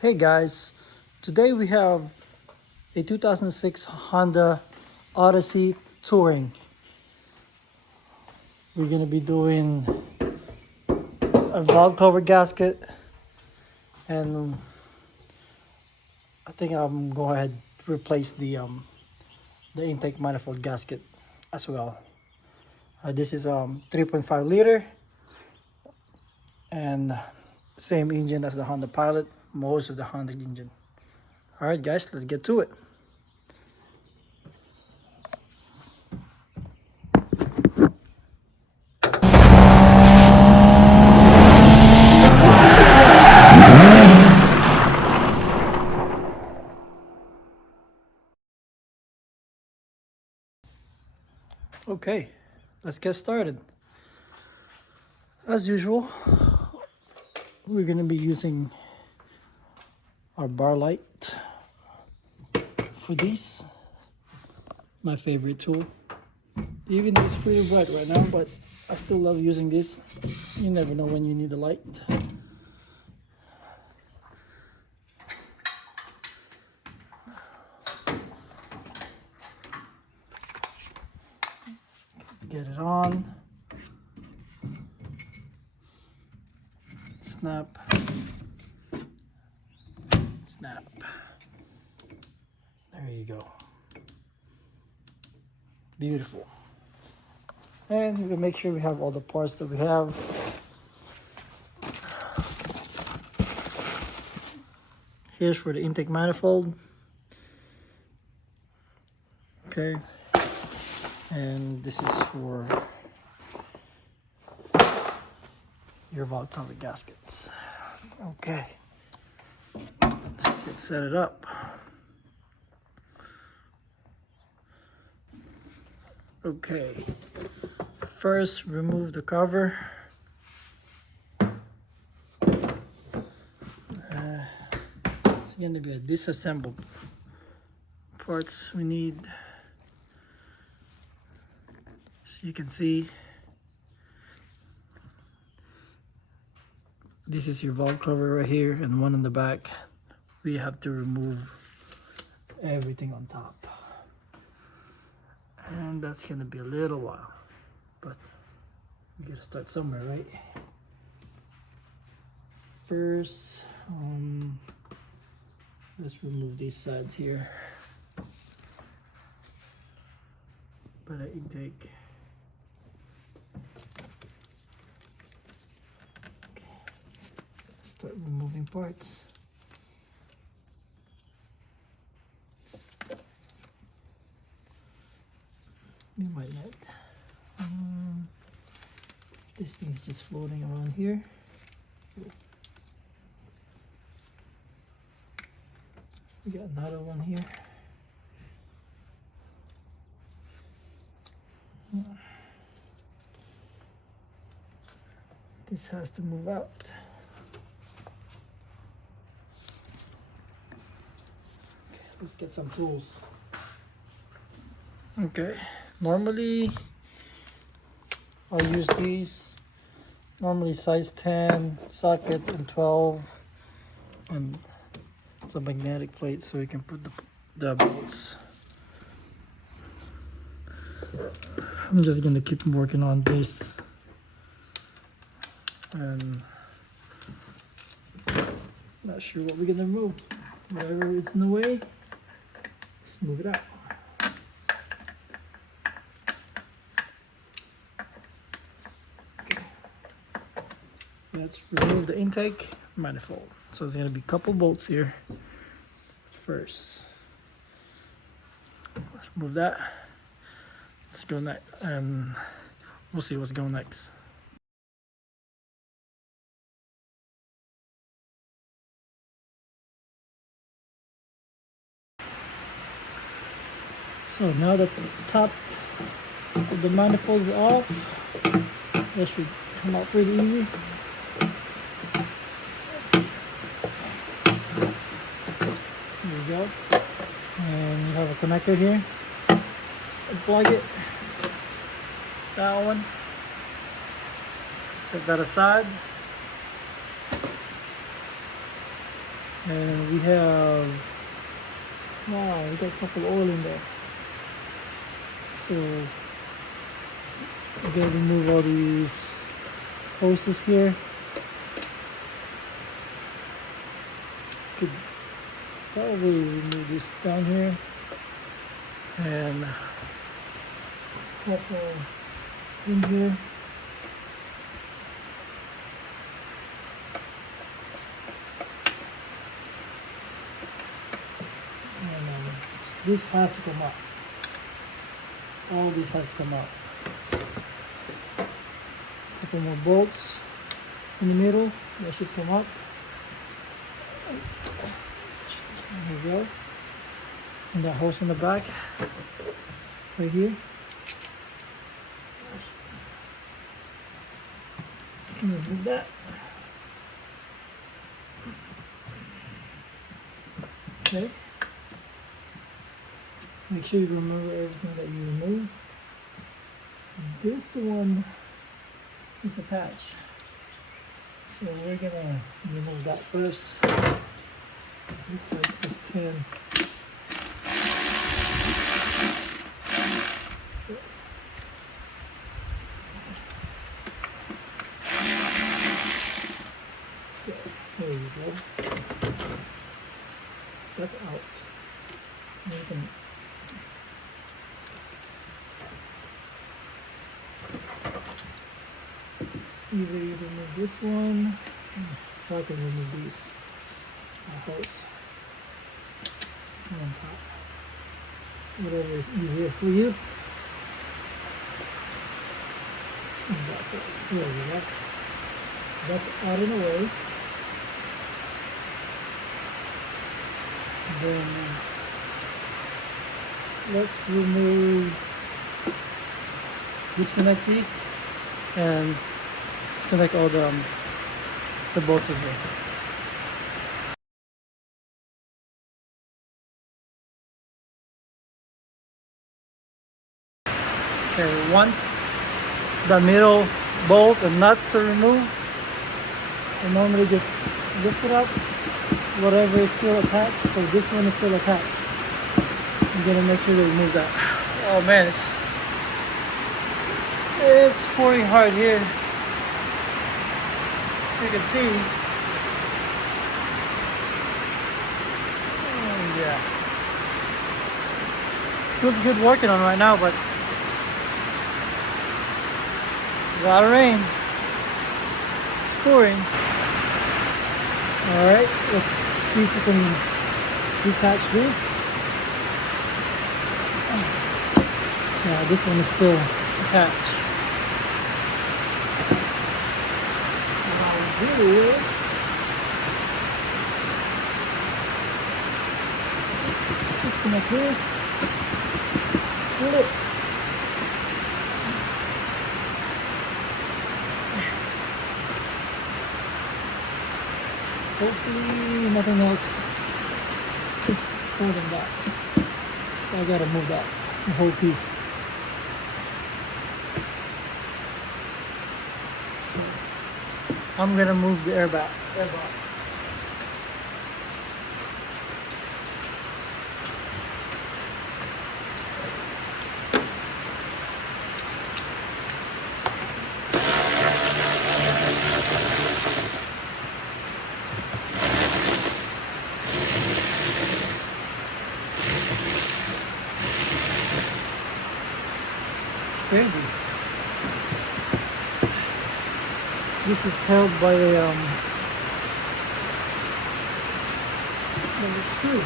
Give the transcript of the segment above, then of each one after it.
Hey guys, today we have a 2006 Honda Odyssey Touring. We're gonna be doing a valve cover gasket, and I think I'm going ahead replace the intake manifold gasket as well. This is 3.5 liter and same engine as the Honda Pilot, most of the Honda engine. All right, guys, let's get to it. Okay, let's get started. As usual, we're going to be using our bar light for these. My favorite tool. Even though it's pretty bright right now, but I still love using this. You never know when you need a light. Get it on. Snap. Snap. There you go. Beautiful. And we can make sure we have all the parts that we have. Here's for the intake manifold. Okay. And this is for your valve cover gaskets. Okay. Let's set it up. Okay. First, remove the cover. It's going to be a disassembled parts we need. So you can see this is your valve cover right here and one in the back. We have to remove everything on top. And that's going to be a little while. But we gotta start somewhere, right? First, let's remove these sides here. But the intake. Okay, start removing parts. We might not. This thing's just floating around here. We got another one here. This has to move out. Okay, let's get some tools. Okay, normally I use these. Normally size 10 socket and 12, and it's a magnetic plate so you can put the bolts. I'm just gonna keep working on this, and not sure what we're gonna move. Whatever is in the way, let's move it out. Let's remove the intake manifold. So there's gonna be a couple bolts here. First, let's remove that. Let's go next, and we'll see what's going next. So now that the top of the manifold is off, this should come out pretty easy. There you go. And you have a connector here. So plug it. That one. Set that aside. And we have, wow, we got a couple oil in there. So I'm gonna remove all these hoses here. Could probably remove this down here and a couple in here. And this has to come out. All this has to come out. Couple more bolts in the middle, that should come up. There we go. And that hose in the back, right here. Remove that. Okay. Make sure you remove everything that you remove. This one is attached, so we're gonna remove that first. Looks like this tin. There you go. That's out. And you can either you remove this one, or I can remove these hose on top. Whatever is easier for you. And that goes. There we go. That's out of the way. Then let's remove, disconnect these and disconnect all the bolts in here. Okay, once the middle bolt and nuts are removed, I normally just lift it up, whatever is still attached. So this one is still attached. I'm gonna make sure to remove that. Oh man, it's pouring hard here. As you can see. Oh, yeah. Feels good working on right now, but it's a lot of rain. It's pouring. Alright, let's see if we can detach this. Yeah, this one is still attached. What I'll do is disconnect this, pull it. Hopefully nothing else is holding that. So I gotta move that, the whole piece. I'm gonna move the airbox. Crazy. This is held by the screw.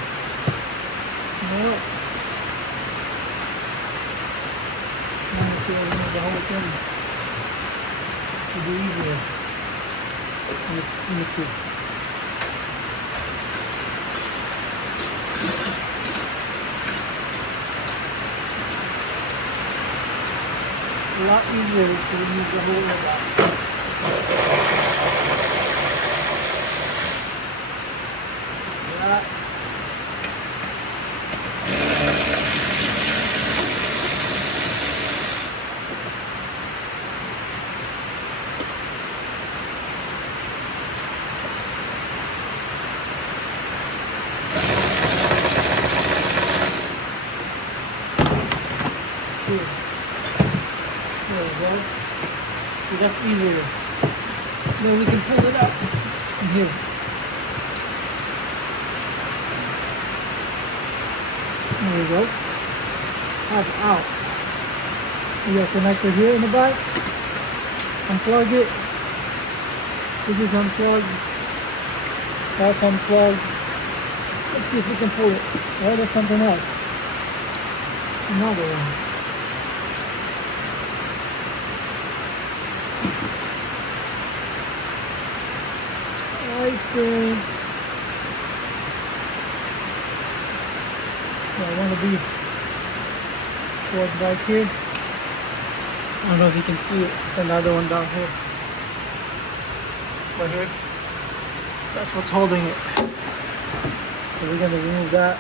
You know what? Now I see I remove the whole thing. It'll be easier. Let me see. A lot easier to remove the whole of that. Yeah. well. So that's easier. Then we can pull it out from here. There we go. That's out. We got connected here in the back. Unplug it. This is unplugged. That's unplugged. Let's see if we can pull it. Oh, there's something else. Another one. I think one of these goes back here. I don't know if you can see it. It's another one down here. Right here. That's what's holding it. So we're gonna remove that.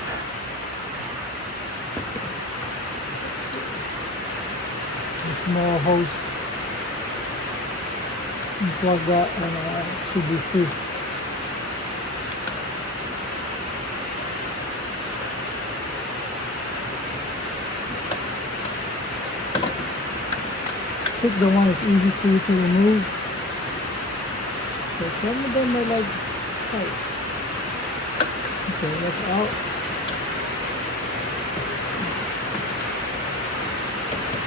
The small hose. Unplug that and it should be free. Pick the one that's easy for you to remove. So some of them are like tight. Okay, that's out.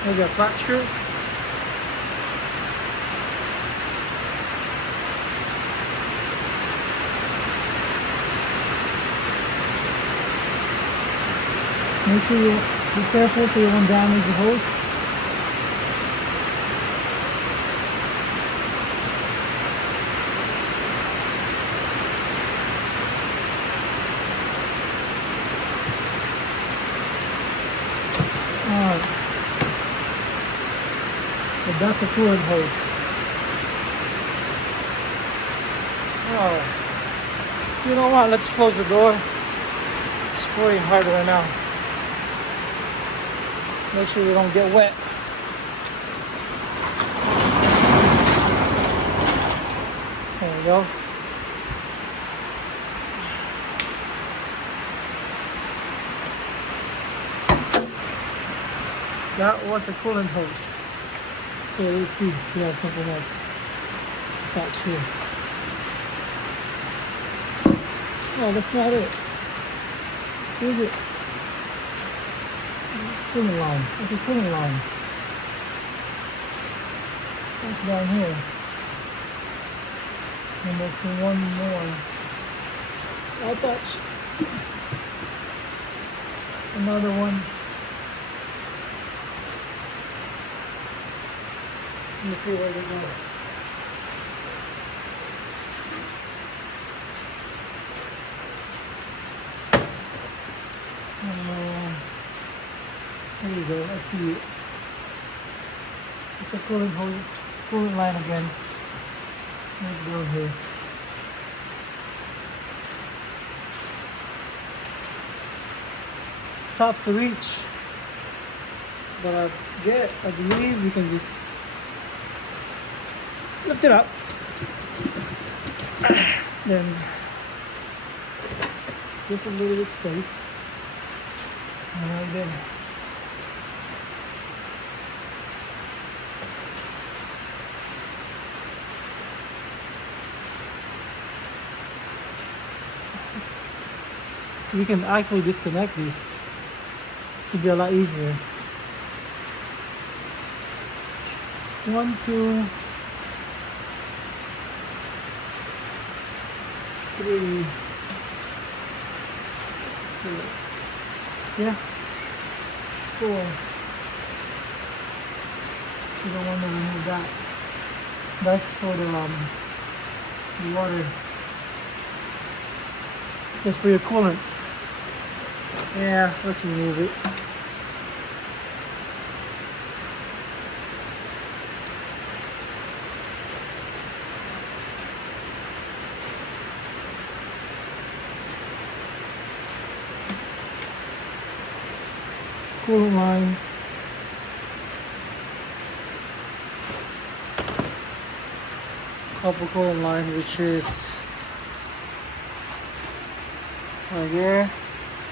There's a flat screw. Make sure you be careful so you don't damage the hose. But that's a coolant hose. Oh, you know what? Let's close the door. It's pouring hard right now. Make sure we don't get wet. There we go. That was a coolant hose. So let's see if we have something else attached here. No, that's not it. Here's it. Cooling line. That's a cooling line. That's down here. And there's one more. I'll touch. Another one. Let me see where they go. There you go. I see it. It's a coolant hose, coolant line again. Let's go here. Tough to reach, but I believe we can just lift it up, then just a little bit space, and right there. So we can actually disconnect these. Should be a lot easier. 1, 2, 3, 4. Yeah, 4. You don't want to remove that. That's for the water. Just for your coolant. Yeah, let's remove it. Coolant line. Couple coolant line, which is right here,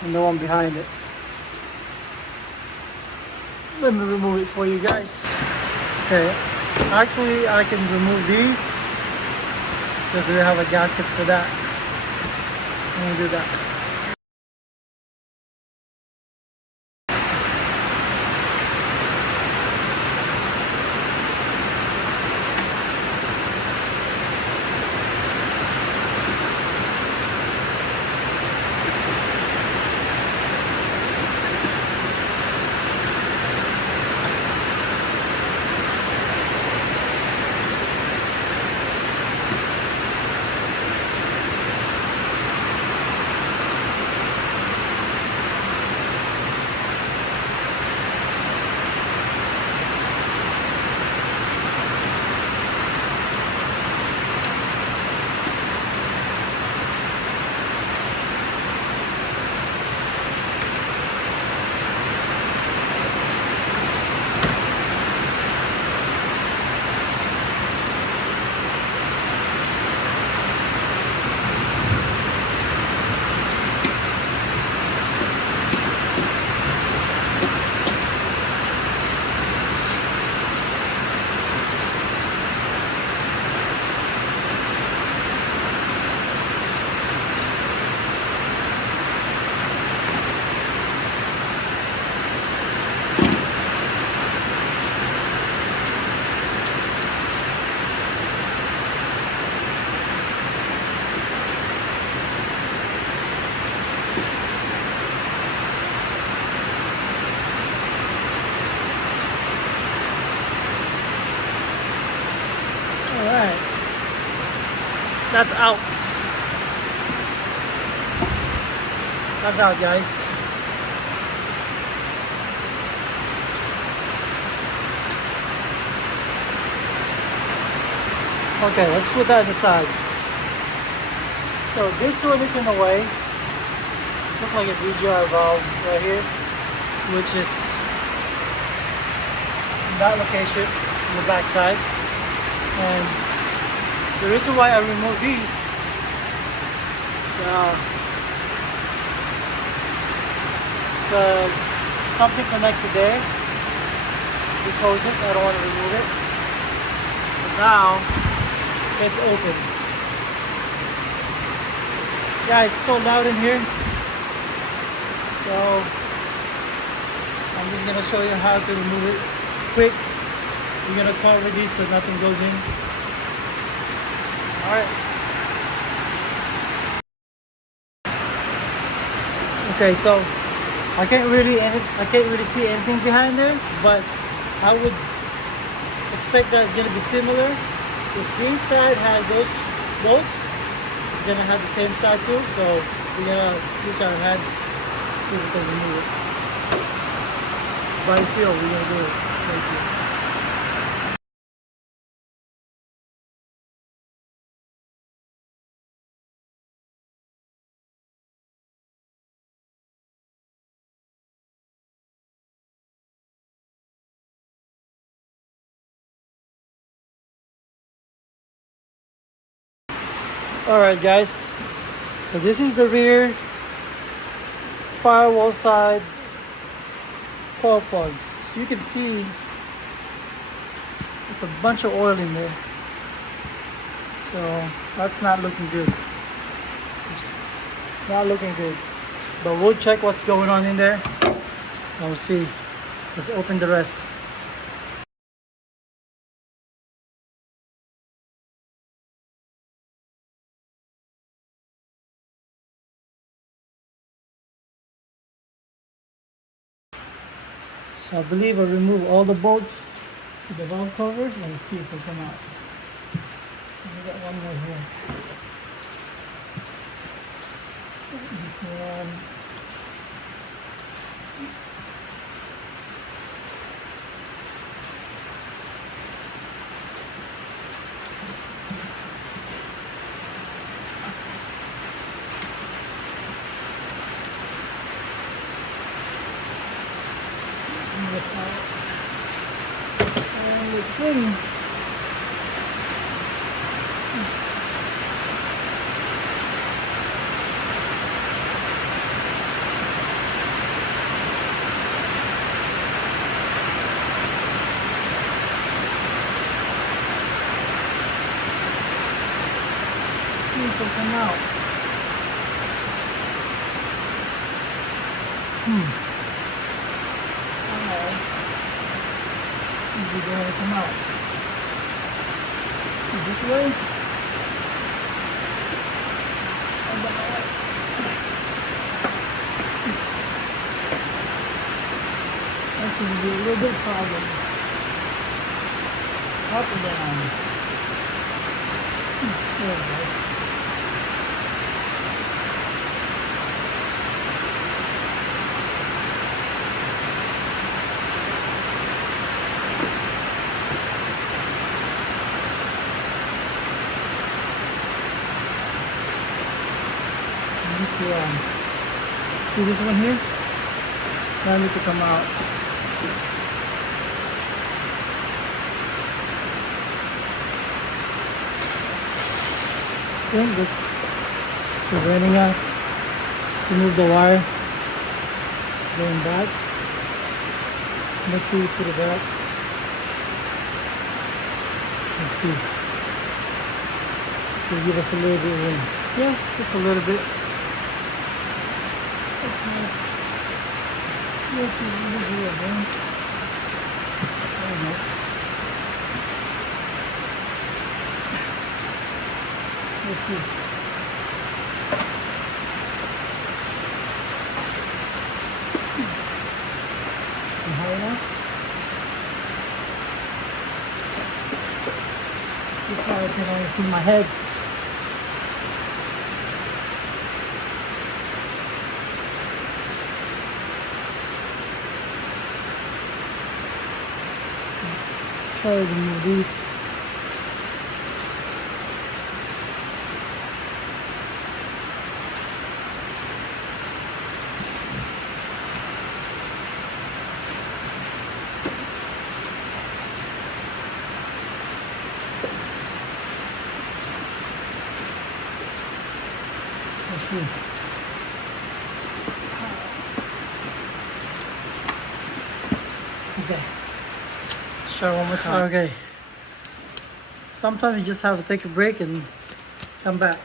and the one behind it. Let me remove it for you guys. Okay, actually I can remove these because we have a gasket for that. Let me do that. Alright, that's out. That's out, guys. Okay, let's put that aside. So this one is in the way. Looks like a VGR valve right here, which is in that location on the back side. And the reason why I remove these, because something connected there, these hoses, I don't want to remove it. But now it's open. Guys, it's so loud in here, so I'm just gonna show you how to remove it quick. We're gonna cover these so nothing goes in. Alright. Okay, so I can't really see anything behind there, but I would expect that it's gonna be similar. If this side has those bolts, it's gonna have the same side too. So we're gonna use our hand so we can remove it. By feel, we're gonna do it. Thank you. Alright guys, so this is the rear firewall side coil plugs. So you can see there's a bunch of oil in there. So that's not looking good. It's not looking good. But we'll check what's going on in there and we'll see. Let's open the rest. So I believe I removed all the bolts to the valve covers. Let's see if they come out. We got one more here. This one. And let's see. come out. Is it going to come out? See this way? That's going to be a little bit of problem. Up and down. There we go. See this one here? Now I need to come out. I think that's preventing us to move the wire going back. Make sure you put it back. Let's see. It'll give us a little bit of room. Yeah, just a little bit. That's nice. This is really good, man. I don't know. Let's see. High enough? You probably can only see my head. Try to move these. Let's see. Okay. Let's try one more time. Okay. Sometimes you just have to take a break and come back.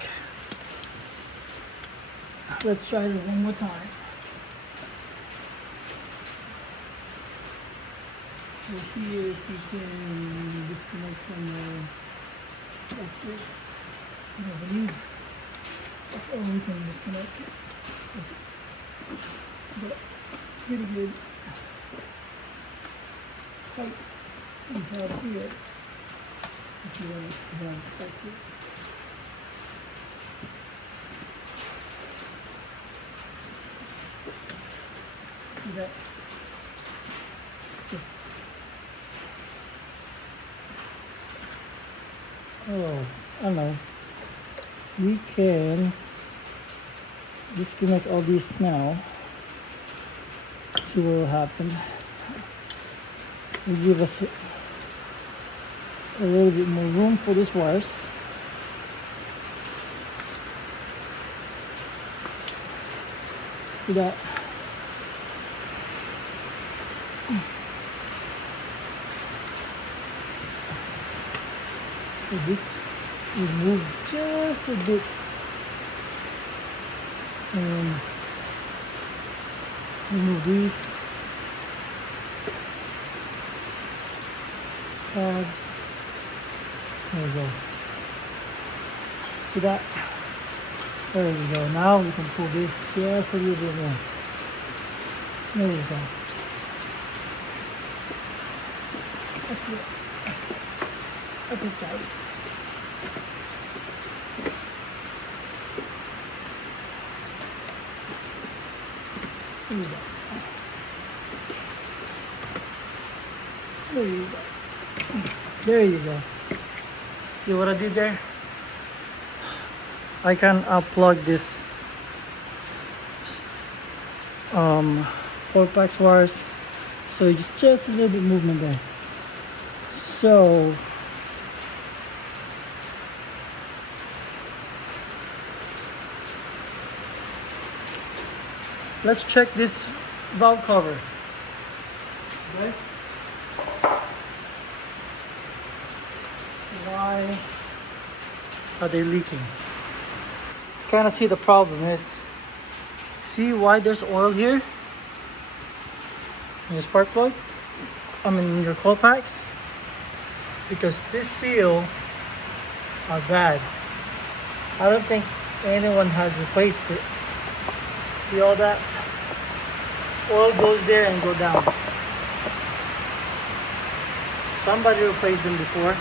Let's try it one more time. We'll see if we can disconnect some electric. I believe that's all we can disconnect. This is pretty good. Quite up here. Let's see what we have back here. See that? It's just, oh, I don't know. We can disconnect all these now. See what will happen. Will give us a little bit more room for these wires. See that? So this will move just a bit, and remove these tabs. There we go. See that? There we go. Now we can pull this just a little bit more. There we go. That's it. That's it, guys. There you go. There you go. There you go. See what I did there? I can unplug this 4-pax wires, so it's just a little bit movement there. So let's check this valve cover. Okay. Why are they leaking? kind of see the problem is, see why there's oil here in your spark plug? I mean in your coil packs? Because this seal are bad. I don't think anyone has replaced it. See all that? Oil goes there and go down. Somebody replaced them before.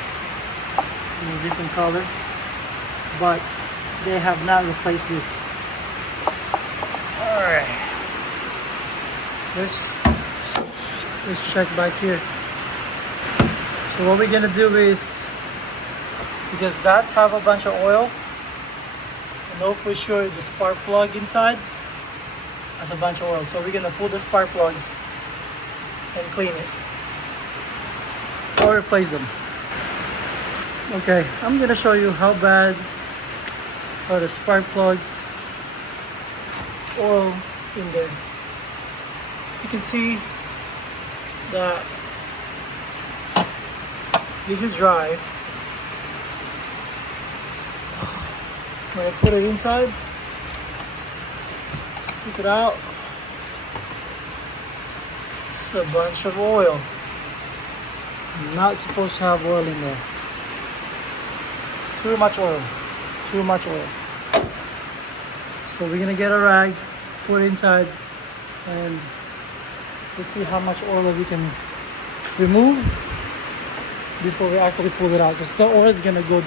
This is a different color, but they have not replaced this. Alright, let's check back here. So what we're gonna do is, because that's have a bunch of oil, I know for sure the spark plug inside has a bunch of oil. So we're gonna pull the spark plugs and clean it, or replace them. Okay, I'm gonna show you how bad are the spark plugs oil in there. You can see that this is dry. When I put it inside, stick it out, it's a bunch of oil. You're not supposed to have oil in there. Too much oil. Too much oil. So we're gonna get a rag, put it inside, and let's see how much oil we can remove before we actually pull it out, because the oil is gonna go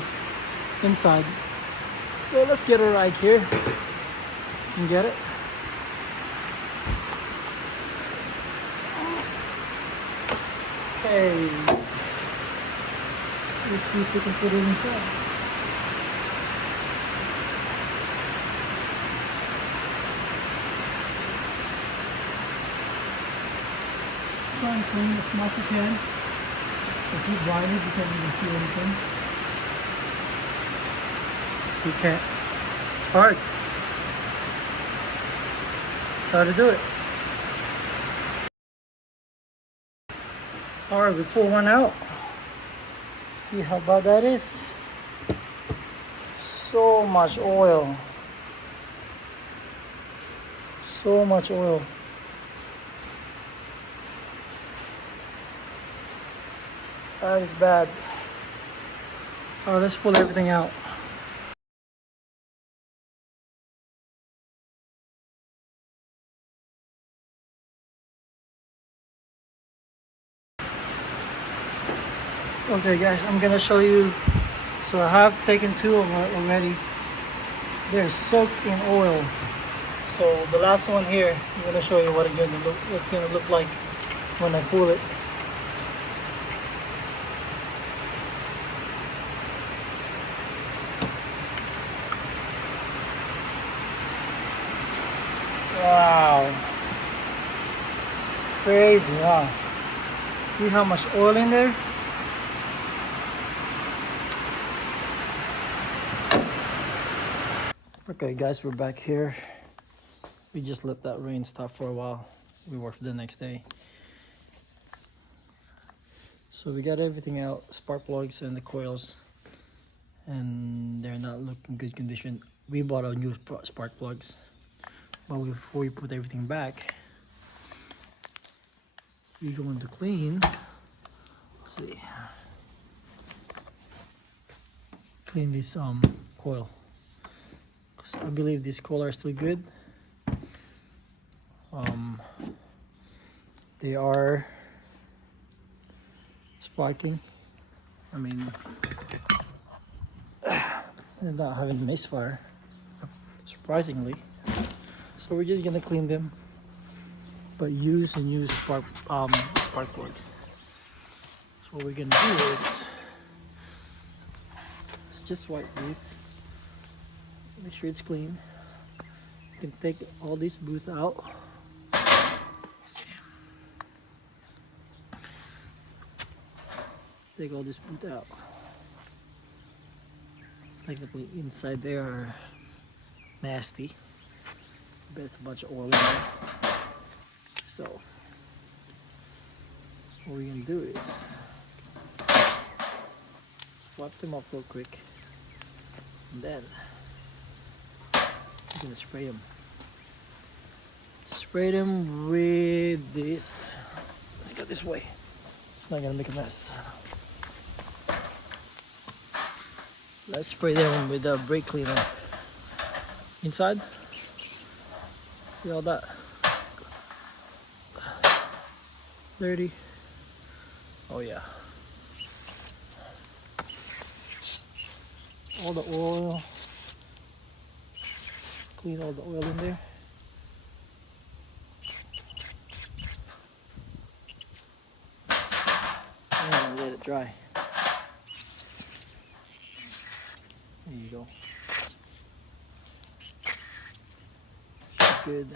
inside. So let's get a rag here. You can get it. Okay. Let's see if we can put it inside. Try and clean as much as you can. If you blind it, you can't even see anything. So you can't. It's hard. It's hard to do it. Alright, we pull one out. See how bad that is. So much oil. So much oil. That is bad. Alright, let's pull everything out. Okay guys, I'm gonna show you. So I have taken two of them already. They're soaked in oil. So the last one here, I'm gonna show you what it's gonna look like when I pull it. Wow. Crazy, huh? See how much oil in there? Okay guys, we're back here. We just let that rain stop for a while. We worked the next day. So we got everything out, spark plugs and the coils, and they're not looking good condition. We bought a new spark plugs, but before we put everything back, we're going to clean. Let's see. Clean this coil. I believe these coils are still good. They are sparking. I mean, they're not having misfire, surprisingly. So we're just gonna clean them, but use spark plugs. So what we're gonna do is, let's just wipe this. Make sure it's clean. You can take all these boots out. Take all this boot out. Technically inside there are nasty. Bet it's a bunch of oil in there. So what we're gonna do is wipe them off real quick, and then I'm gonna spray them. Spray them with this. Let's go this way. It's not gonna make a mess. Let's spray them with a brake cleaner. Inside. See all that? Dirty. Oh yeah. All the oil. Clean all the oil in there. And let it dry. There you go. Good.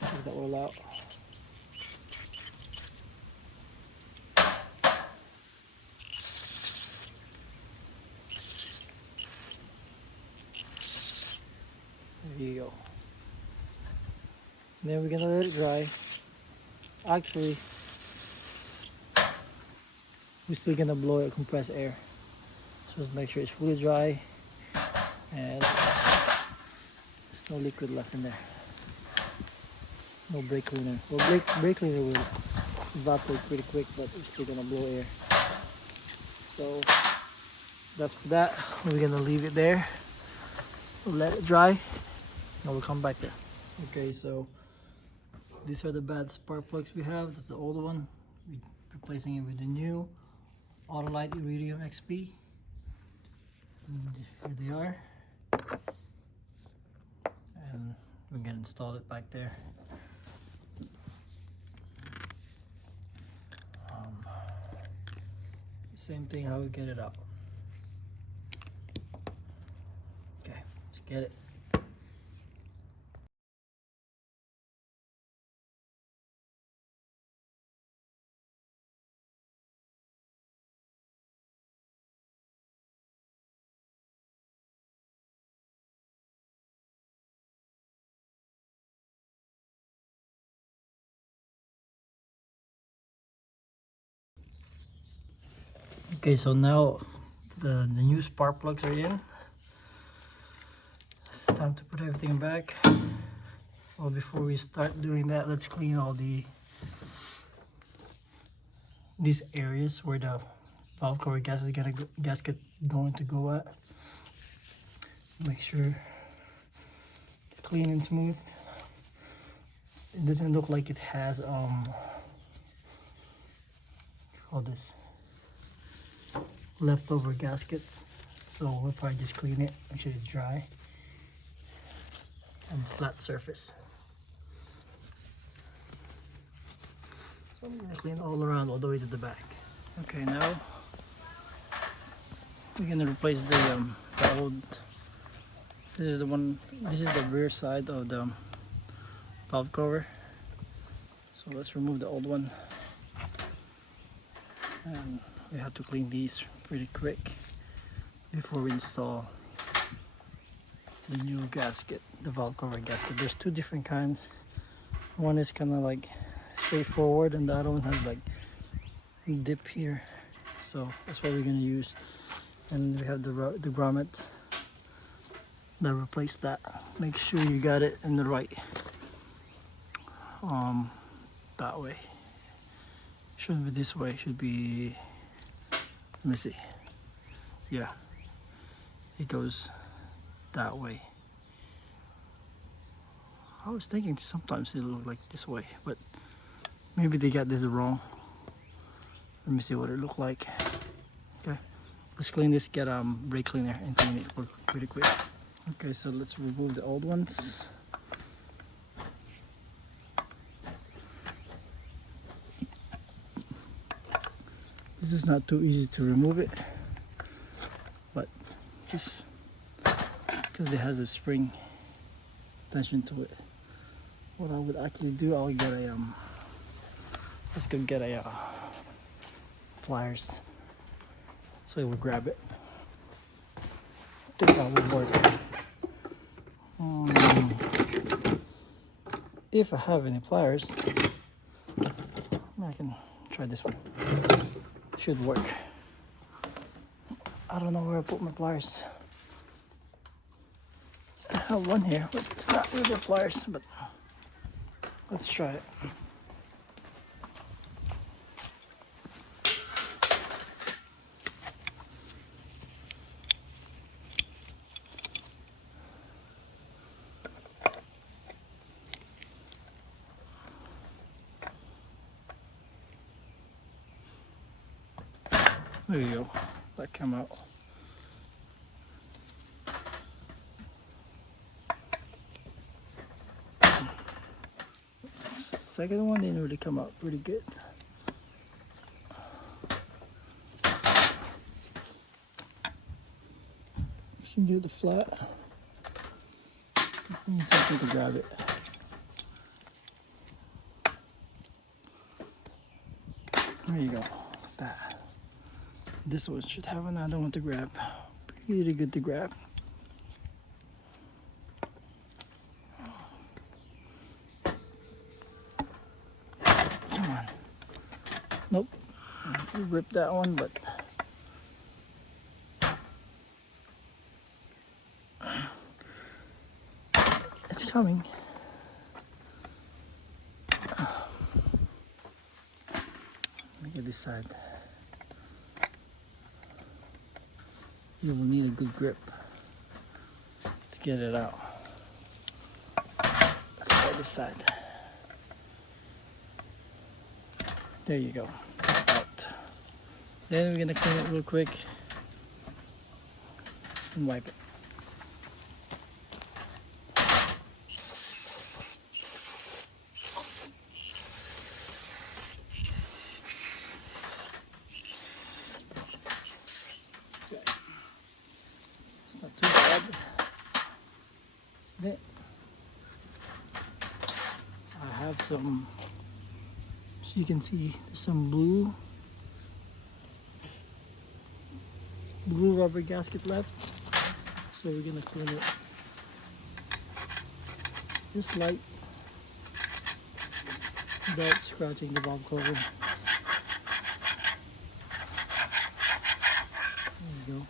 Take the oil out. There you go. Then we're gonna let it dry. Actually, we're still gonna blow it compressed air. So just make sure it's fully dry and there's no liquid left in there. No brake cleaner. Well, brake cleaner will evaporate pretty quick, but we're still gonna blow air. So that's for that. We're gonna leave it there. We'll let it dry and we'll come back there. Okay, so these are the bad spark plugs we have. That's the old one. We're replacing it with the new Autolite Iridium XP. And here they are. And we're gonna install it back there. Same thing how we get it out. Okay, let's get it. Okay, so now the new spark plugs are in. It's time to put everything back. Well, before we start doing that, let's clean all these areas where the valve cover gasket going to go at. Make sure clean and smooth. It doesn't look like it has all this leftover gaskets, so we'll probably just clean it, make sure it's dry and flat surface. So I'm gonna clean all around all the way to the back. Okay, now we're gonna replace the old. This is the one. This is the rear side of the valve cover. So let's remove the old one. And we have to clean these pretty quick before we install the new gasket, the valve cover gasket. There's two different kinds. One is kind of like straightforward and the other one has like a dip here. So that's what we're gonna use. And we have the grommets that replace that. Make sure you got it in the right that way. Shouldn't be this way, should be, let me see. Yeah, it goes that way. I was thinking sometimes it looked like this way, but maybe they got this wrong. Let me see what it looked like. Okay, let's clean this, get a brake cleaner and clean it pretty quick. Okay, so let's remove the old ones. This is not too easy to remove it, but just because it has a spring tension to it. What I would actually do, I'll get a let's go get a pliers so it will grab it. I think that would work. If I have any pliers, I can try this one. Should work. I don't know where I put my pliers. I have one here, but it's not really pliers, but let's try it. There you go, that came out. Second one didn't really come out pretty good. You can get the flat. You need something to grab it. There you go, that. This one should have another one to grab. Pretty good to grab. Come on. Nope. We ripped that one, but it's coming. Let me get this side. You will need a good grip to get it out. Let's try this side. There you go. Out. Then we're gonna clean it real quick and wipe it. Not too bad. Isn't it? I have some, so you can see there's some blue rubber gasket left. So we're gonna clean it just light without scratching the valve cover. There you go.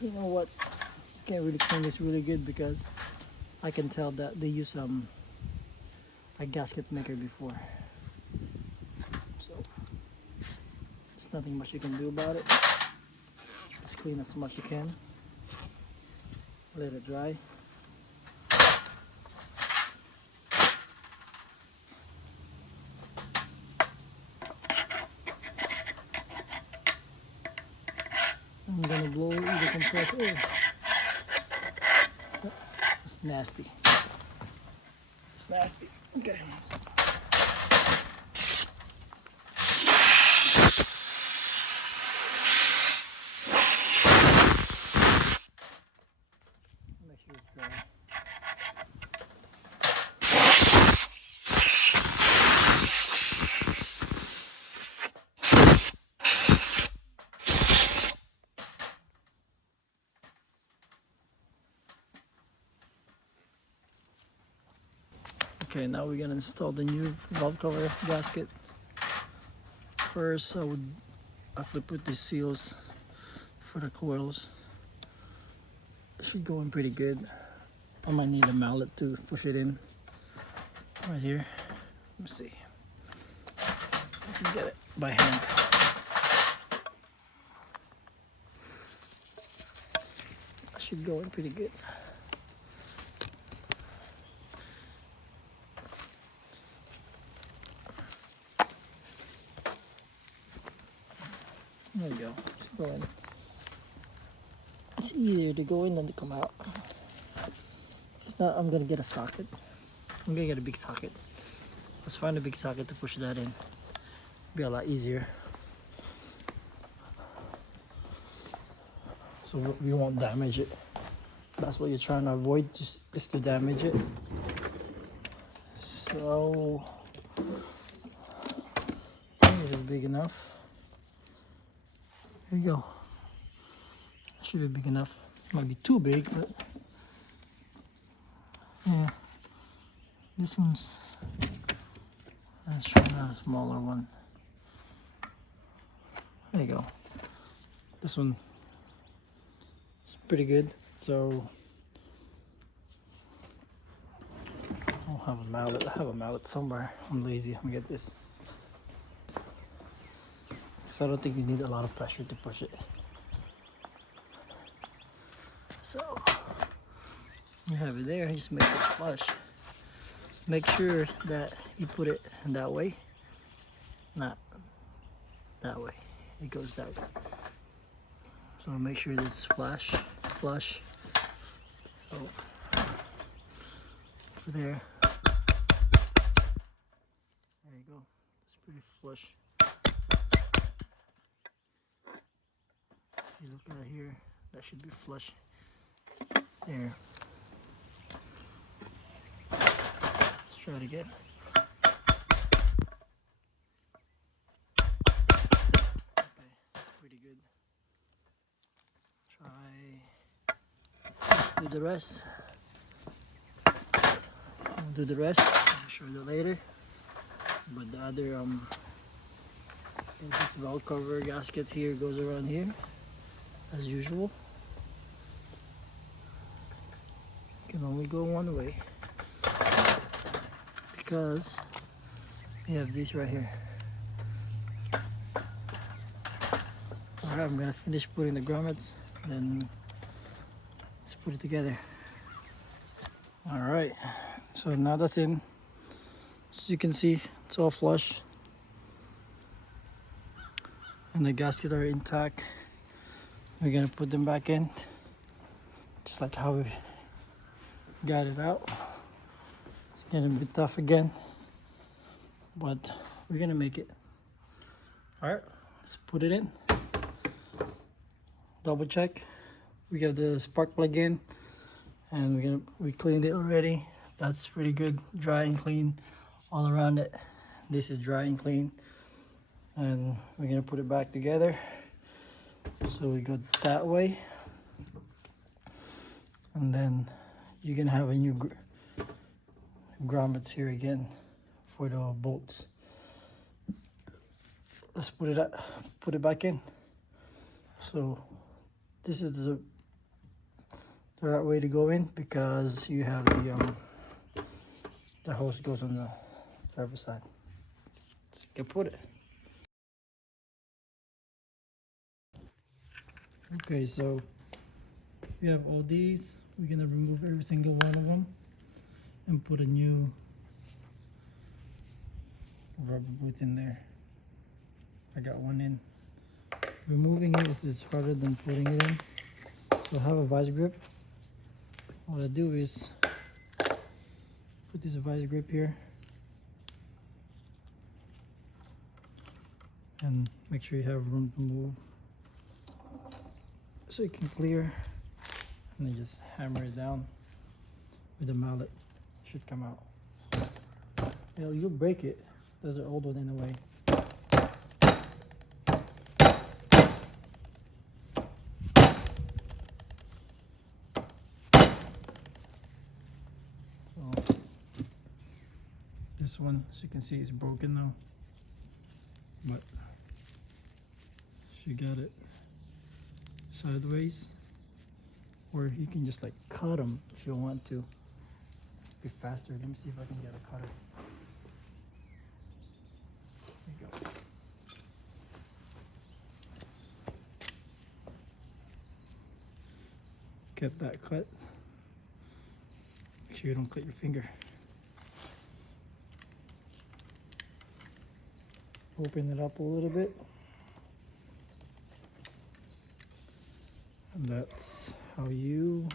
You know what? Can't really clean this really good because I can tell that they use a gasket maker before. So there's nothing much you can do about it. Just clean as much as you can. Let it dry. I'm gonna blow the compressed air. It's nasty. It's nasty. Okay. Make sure it's dry. Okay, now we're gonna install the new valve cover gasket. First, I would have to put the seals for the coils. It should go in pretty good. I might need a mallet to push it in. Right here. Let me see. I can get it by hand. That should go in pretty good. There we go. It's going. It's easier to go in than to come out. If not, I'm gonna get a socket. I'm gonna get a big socket. Let's find a big socket to push that in. Be a lot easier. So we won't damage it. That's what you're trying to avoid, is to damage it. So I think this is big enough. There you go. That should be big enough. Might be too big, but yeah. This one's Let's try a smaller one. There you go. This one is pretty good. So I'll have a mallet. I have a mallet somewhere. I'm lazy. I'm gonna get this. So I don't think you need a lot of pressure to push it. So you have it there. You just make it flush. Make sure that you put it in that way, not that way. It goes that way. So make sure it's flush. So for there. There you go. It's pretty flush. If you look at here, that should be flush. There. Let's try it again. Okay, pretty good. Try. Do the rest. I'll do the rest. I'll show you that later. But the other this valve cover gasket here goes around here, as usual. Can only go one way because we have these right here. Alright, I'm gonna finish putting the grommets, then let's put it together. Alright, so now that's in. As you can see, it's all flush and the gaskets are intact. We're gonna put them back in just like how we got it out. It's gonna be tough again, but we're gonna make it. All right, let's put it in. Double check. We got the spark plug in, and we cleaned it already. That's pretty good, dry and clean all around it. This is dry and clean, and we're gonna put it back together. So we go that way, and then you're gonna have a new grommets here again for the bolts. Let's put it back in. So this is the right way to go in because you have the hose goes on the driver side. So you can put it. Okay, so we have all these. We're gonna remove every single one of them and put a new rubber boot in there. I got one in. Removing it is harder than putting it in. So I have a vice grip. What I do is put this vice grip here and make sure you have room to move so you can clear, and then just hammer it down with a mallet. It should come out. You'll break it. Those are old one in a way. So this one, as you can see, is broken now, but you got it sideways, or you can just like cut them if you want to be faster. Let me see if I can get a cutter. There you go. Get that cut. Make sure you don't cut your finger. Open it up a little bit. And that's how you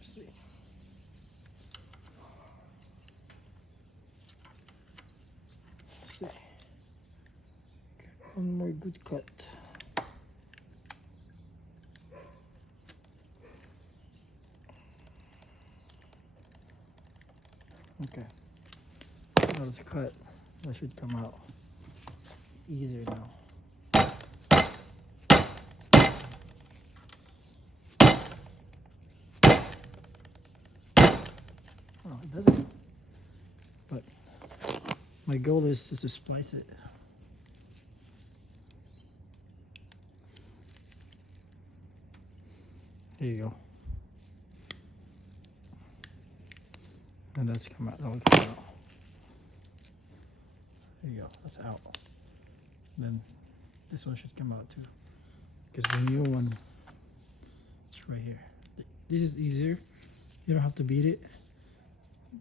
see. Let's see. Get one more good cut. Okay. That was cut. That should come out easier now. Oh, it doesn't. But My goal is just to splice it. There you go. And that's come out. That will come out. There you go. That's out. Then this one should come out too, because the new one is right here. This is easier. You don't have to beat it.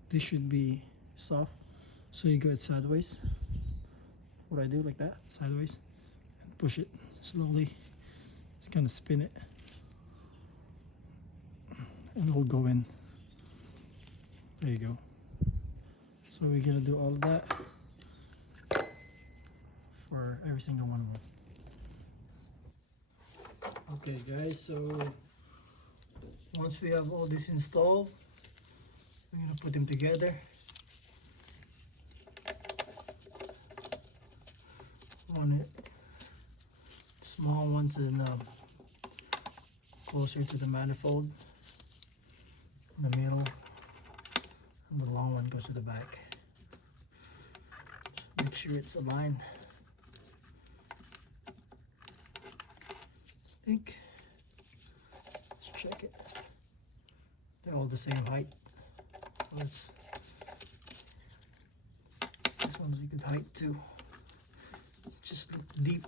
This should be soft, so you go it sideways. What I do, like that, sideways, and push it slowly. Just kind of spin it, and it'll go in. There you go. So we're gonna do all of that for every single one of them. Okay guys, so once we have all this installed, we're gonna put them together. Small ones in closer to the manifold in the middle, and the long one goes to the back. Make sure it's aligned. I think, let's check it. They're all the same height. So this one's a good height too. Just look deep.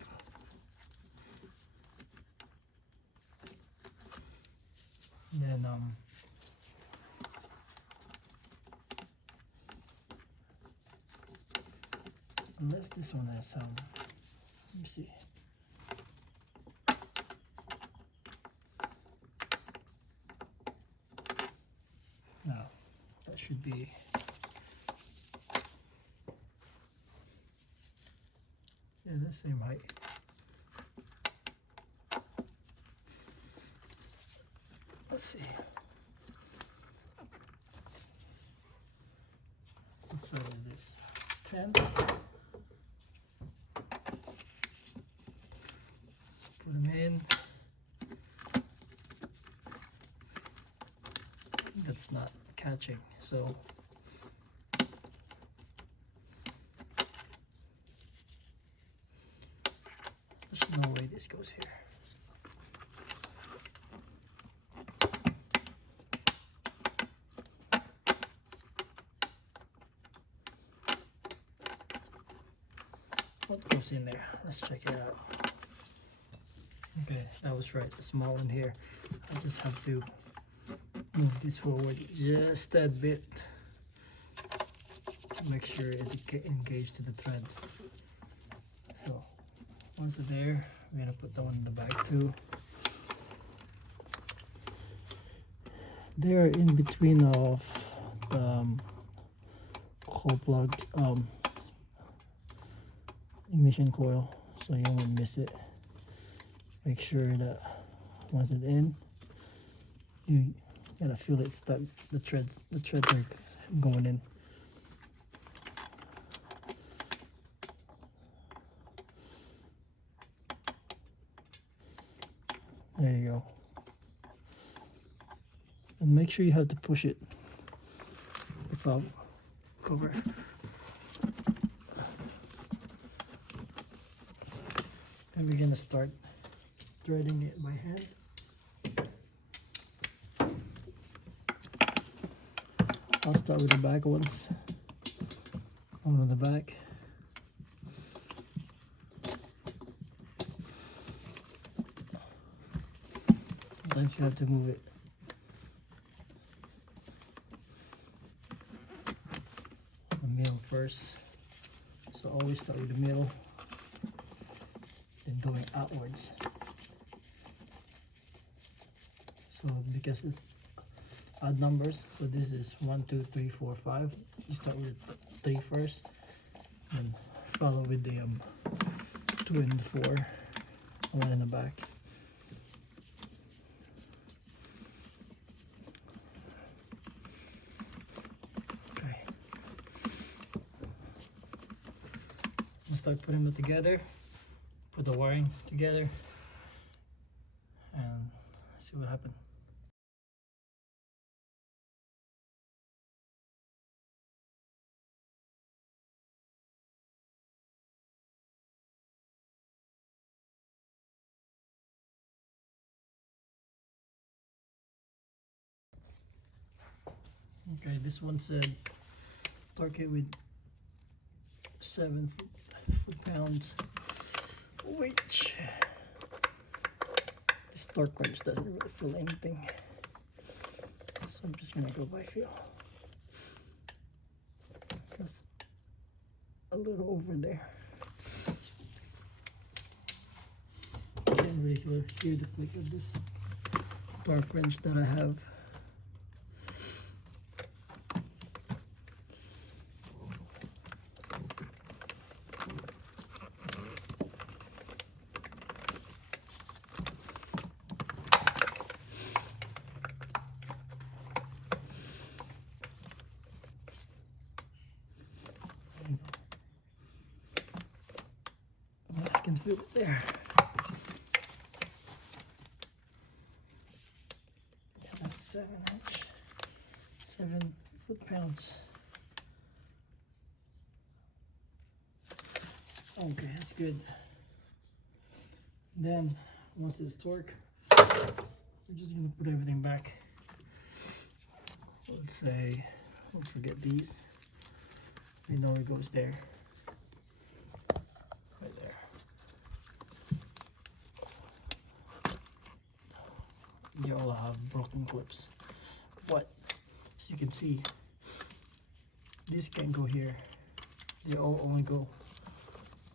And then unless this one has some, let me see. No, that should be. Yeah, the same height. Let's see. What size is this? 10. Put them in. That's not catching, so there's no way this goes here. What goes in there? Let's check it out. Okay, that was right. The small one here. I just have to move this forward just a bit. Make sure it engaged to the threads. So once it's there, we're gonna put that one in the back too. They are in between of the coil plug, ignition coil, so you won't miss it. Make sure that once it's in, you gotta feel it stuck. The threads are going in. There you go. And make sure you have to push it without cover. And we're gonna start threading it by hand. I'll start with the back ones. One on the back. Sometimes you have to move it. The middle first. So always start with the middle, then going outwards. So because it's odd numbers, so this is 1, 2, 3, 4, 5. You start with 3 first, and follow with the 2 and 4, one in the back. Okay. And start putting them together. Put the wiring together, and see what happens. Okay, this one said torque it with 7 foot-pounds, which this torque wrench doesn't really feel anything. So I'm just gonna go by feel. That's a little over there. Can't really hear the click of this torque wrench that I have. I can feel it there. Yeah, that's 7 foot-pounds. Okay, that's good. Then once it's torque, we're just gonna put everything back. Let's say, don't forget these. You know it goes there. Right there. They all have broken clips. But as you can see, this can't go here. They all only go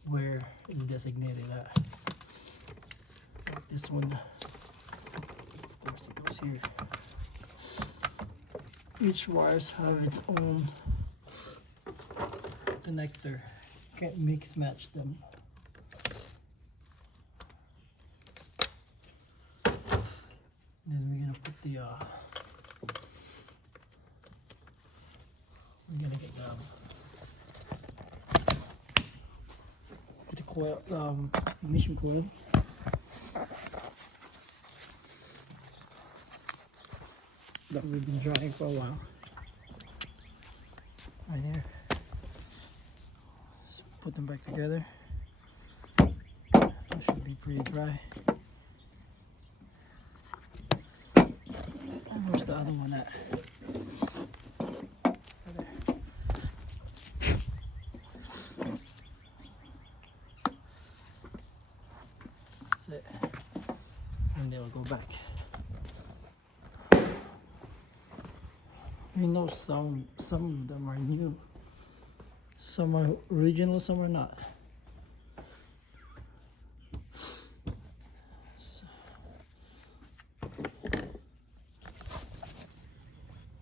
where it's designated at. Like this one, of course it goes here. Each wires have its own connector. Can't mix match them. Then we're gonna put the we're gonna get the coil, ignition coil. That we've been drying for a while. Right there. So put them back together. That should be pretty dry. And where's the other one at? Right there. That's it. And they'll go back. You know, some of them are new, some are original, some are not. So,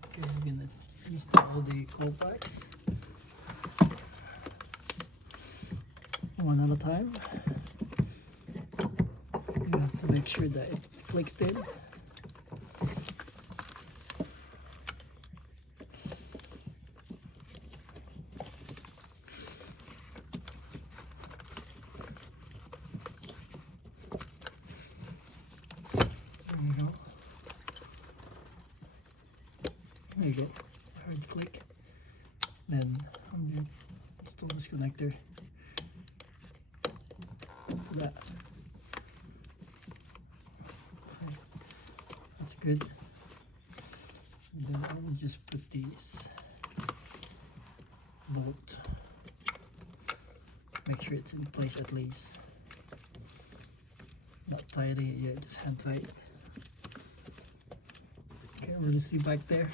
okay, we're gonna install the coil packs one at a time. You have to make sure that it clicks in. There you go. I heard the click. Then I'm going to install this connector for that. Okay. That's good. And then I will just put these bolt. Make sure it's in place at least. Not tightening it yet, just hand tight. Can't really see back there.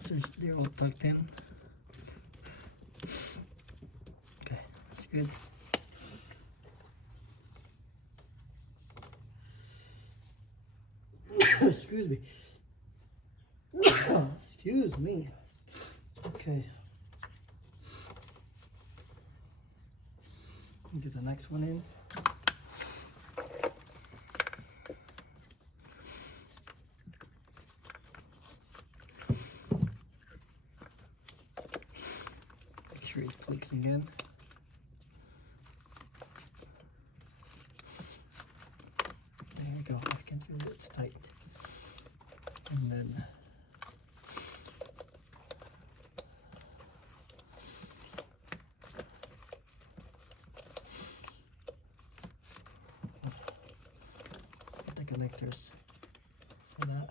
So they're all tucked in. Okay, that's good. Excuse me. Excuse me. Okay. Get the next one in. It clicks again. There you go. I can feel it's tight. And then the connectors for that.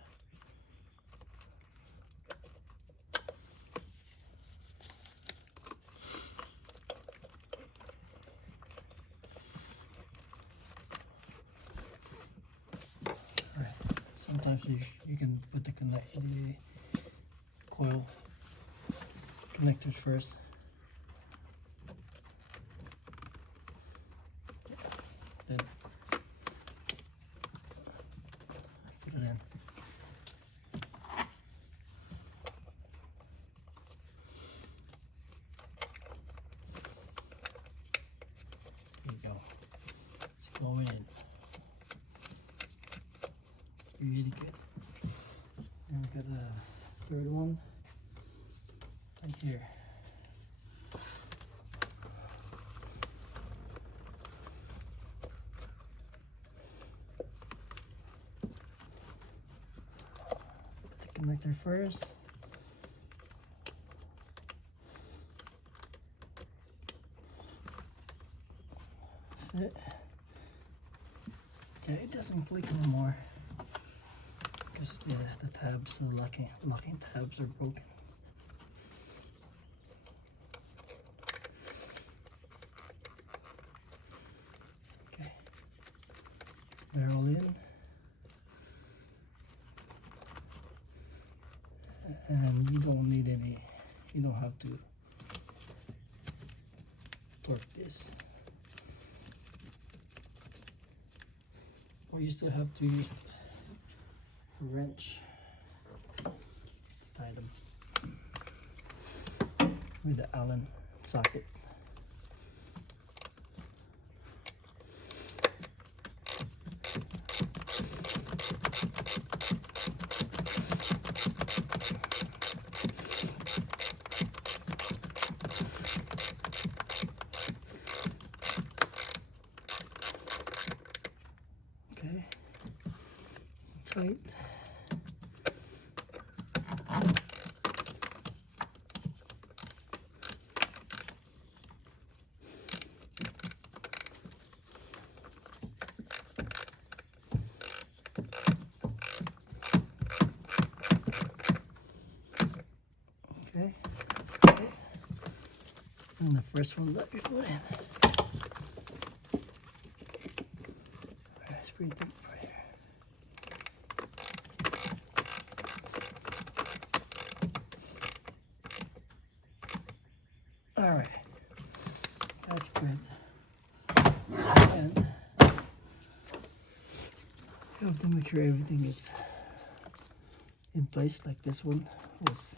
sometimes you can put the coil connectors first. Then put it in. There you go. It's going in. Really good. Then we got a third one right here. Put the connector first. That's it. Okay, it doesn't click anymore because the tabs, the locking tabs are broken. Okay, they're all in, and you don't need any. You don't have to torque this. Or you still have to use a wrench to tie them with the Allen socket. Okay, it's tight. Okay, that's tight. And the first one that we put in. It's pretty deep right here. All right, that's good. And you have to make sure everything is in place, like this one was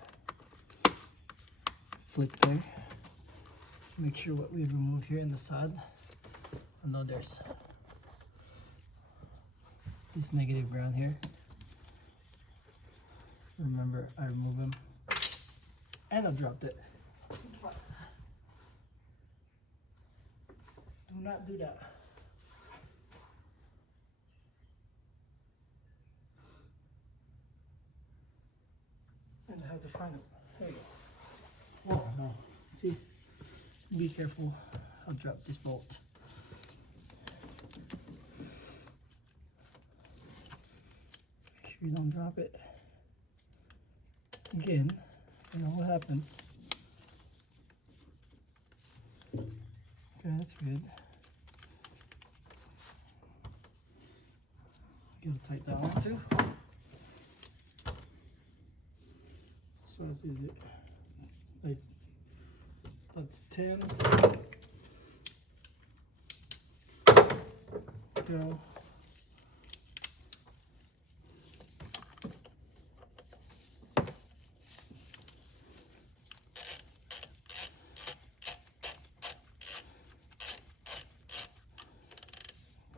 flipped there. Make sure what we remove here in the side. I know there's this negative ground here. Remember, I removed them and I dropped it. Do not do that. And I have to find it. There you go. Oh no. See? Be careful. I'll drop this bolt. Make sure you don't drop it. Again, you know what happened. Okay, that's good. You gotta tighten that one too. So as is it. Like that's 10. Go.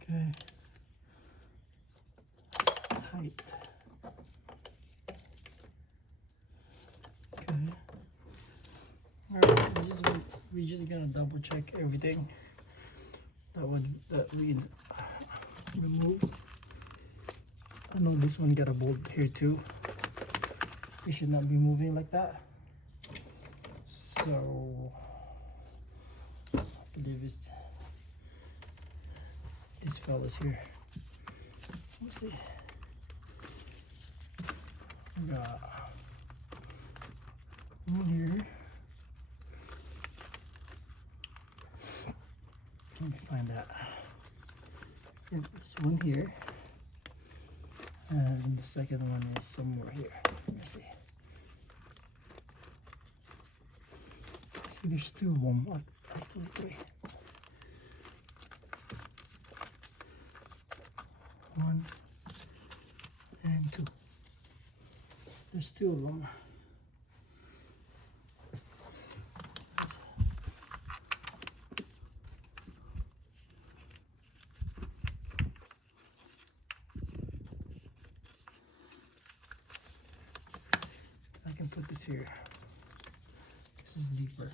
Okay. Tight. Okay. Alright, we're just gonna double check everything that we removed. I know this one got a bolt here too. It should not be moving like that. So I believe it's this fella's here. Let's see. We got one here. Let me find that. And there's one here. And the second one is somewhere here. Let me see. See, there's two of them. Actually, three. One and two. There's two of them. I can put this here. This is deeper.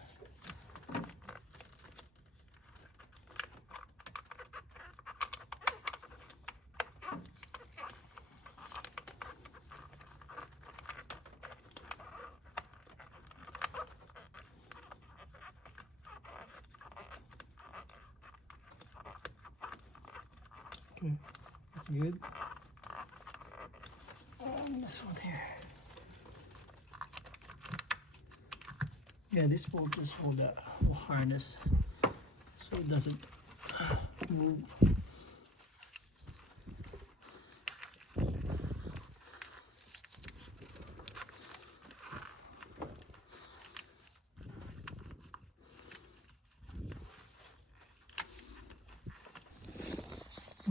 Okay, that's good. And this one here. Yeah, this will just hold that whole harness so it doesn't move.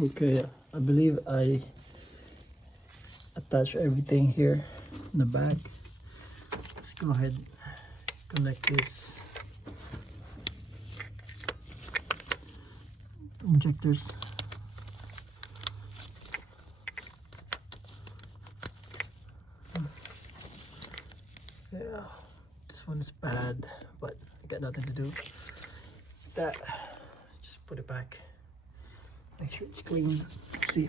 Okay, I believe I attach everything here in the back. Let's go ahead and connect this injectors. Yeah, this one is bad, but I got nothing to do with that. Just put it back. Make sure it's clean. See,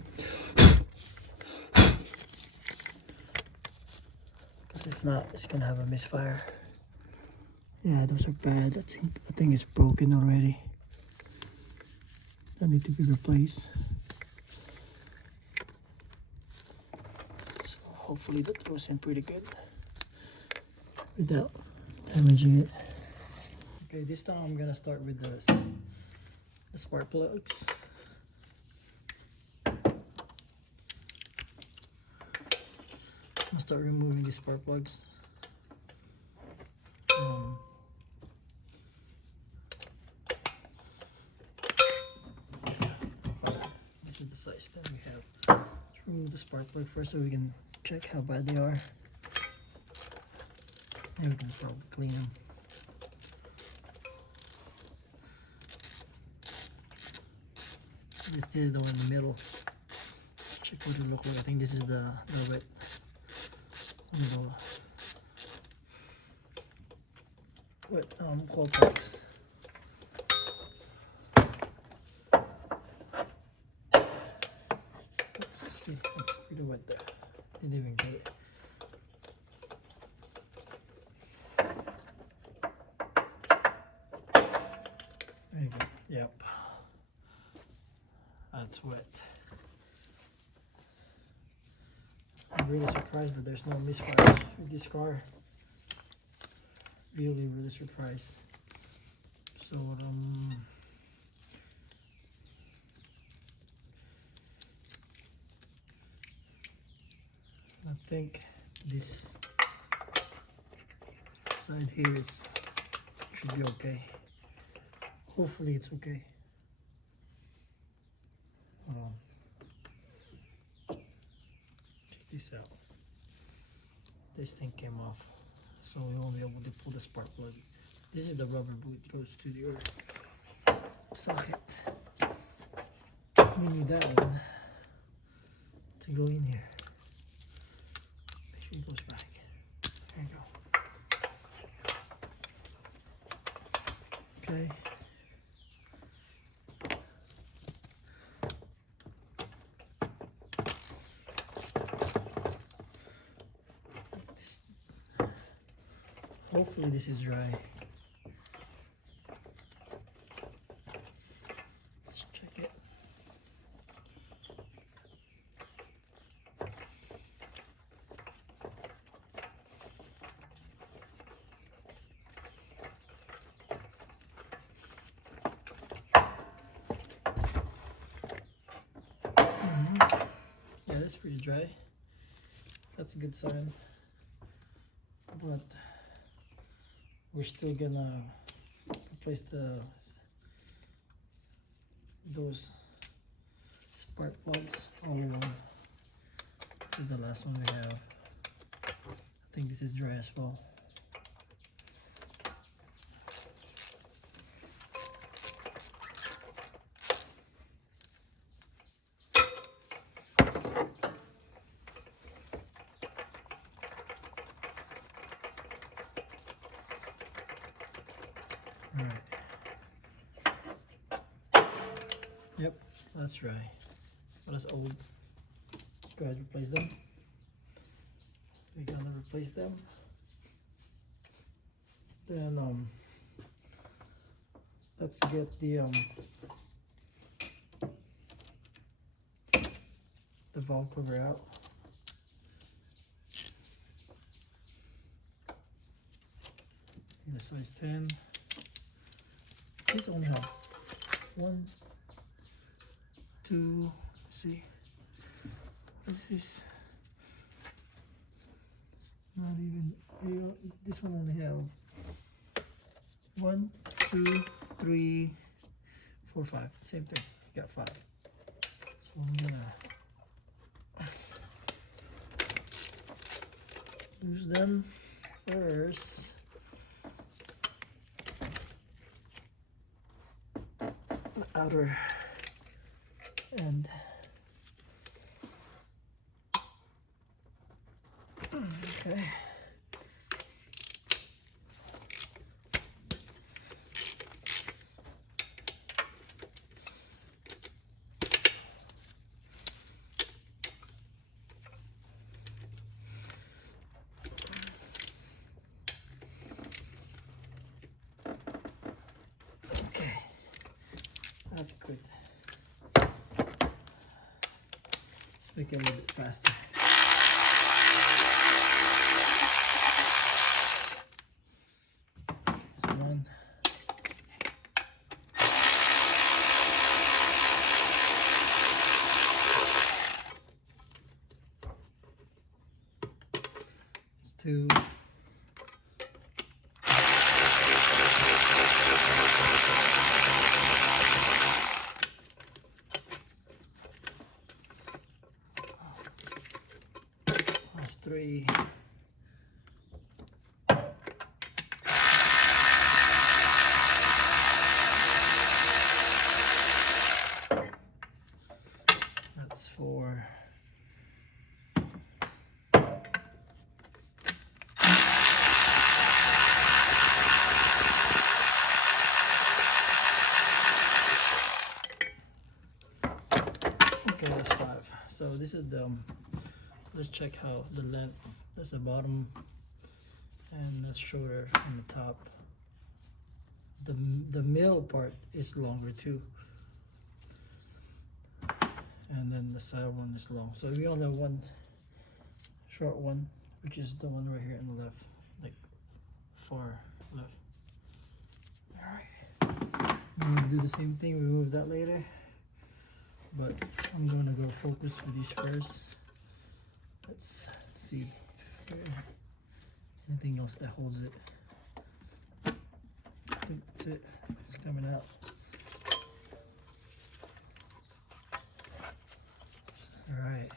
because if not, it's gonna have a misfire. Yeah, those are bad. That thing is broken already. That need to be replaced. So hopefully that goes in pretty good without damaging it. Okay, this time I'm gonna start with the spark plugs. I'm gonna start removing these spark plugs. This is the size that we have. Let's remove the spark plug first so we can check how bad they are. And we can probably clean them. This is the one in the middle. Check what it looks like. I think this is the wet coil packs. See, it's pretty wet there. Didn't even get it. There you go. Yep. That's wet. I'm really surprised that there's no misfire with this car. Really surprised. So I think this side here should be okay. Hopefully it's okay. Check this out. This thing came off, so we won't be able to pull the spark plug. This is the rubber boot, goes to the socket. We need that one to go in here. Make sure it goes back. There you go. Okay. Hopefully this is dry. Let's check it. Yeah, that's pretty dry. That's a good sign. But we're still gonna replace those spark plugs all along. This is the last one we have. I think this is dry as well. Alright. Yep, that's dry. But that's old. Let's go ahead and replace them. We're gonna replace them. Then let's get the valve cover out. In a size 10. These only have 1, 2, see, what is this? It's not even, this one only have 1, 2, 3, 4, 5, same thing, got 5. So I'm gonna lose them first. The outer end. Okay. Okay. That's good. Let's make it a little bit faster. That's one. That's 2. That's 3. That's 4. Okay, that's 5. So this is the let's check how the length. That's the bottom, and that's shorter on the top. The middle part is longer too, and then the side one is long. So we only have one short one, which is the one right here on the left, like far left. All right, I'm gonna do the same thing. Remove that later, but I'm gonna go focus with these first. Let's see if there's anything else that holds it. I think that's it. It's coming out. All right.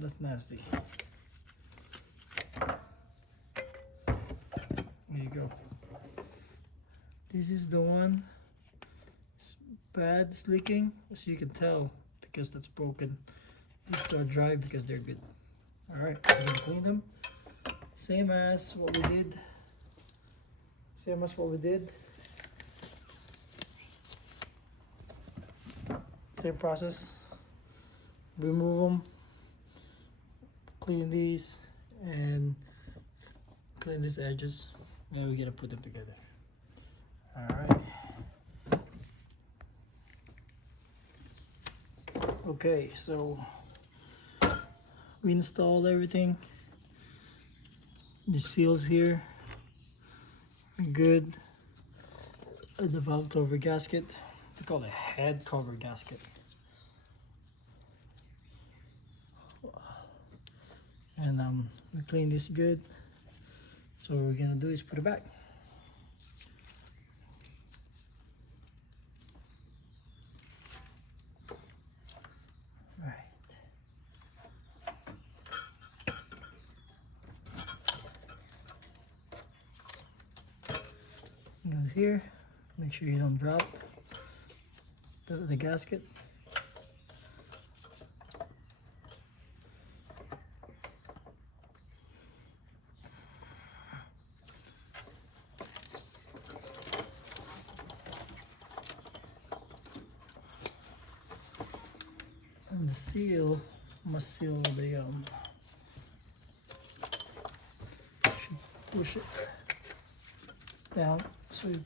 That's nasty. There you go. This is the one. It's bad, it's leaking, so you can tell because that's broken. These are dry because they're good. All right, we're gonna clean them. Same as what we did. Same as what we did. Same process. Remove them. Clean these and clean these edges. And we're gonna put them together. All right. Okay, so we installed everything. The seals here are good. The valve cover gasket They call it a head cover gasket. And we clean this good. So what we're gonna do is put it back. Right. It goes here. Make sure you don't drop the gasket. And the seal must seal the should push it down so you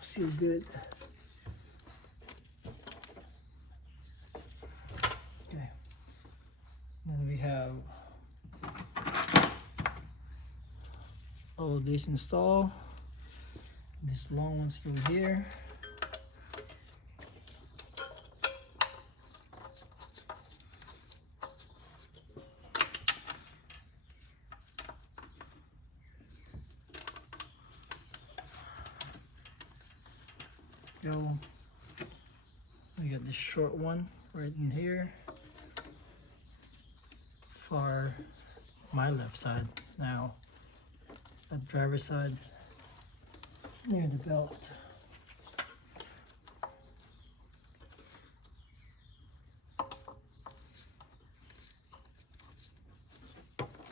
seal good. Okay. Then we have all of these installed. These long ones go here. Go. We got this short one right in here for my left side. Now, at driver's side, near the belt.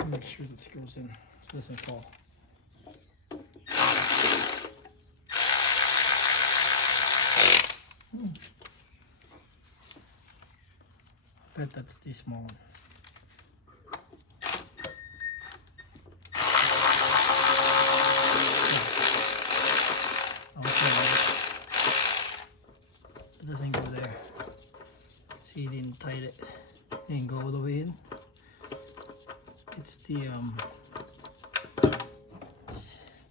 Make sure this goes in so it doesn't fall. Bet that's the small one. It doesn't go there. See, he didn't tighten it. Didn't go all the way in. It's the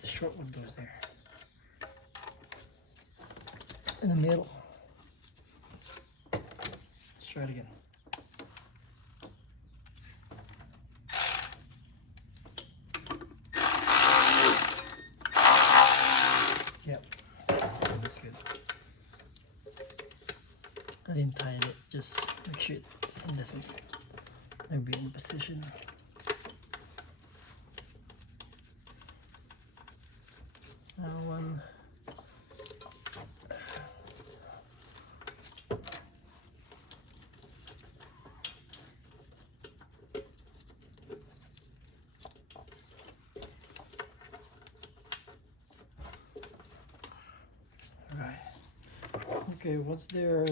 short one goes there. In the middle. Let's try it again. Yep, that's good. I didn't tighten it, just make sure it doesn't be in position. Now one. Right. Okay, once they're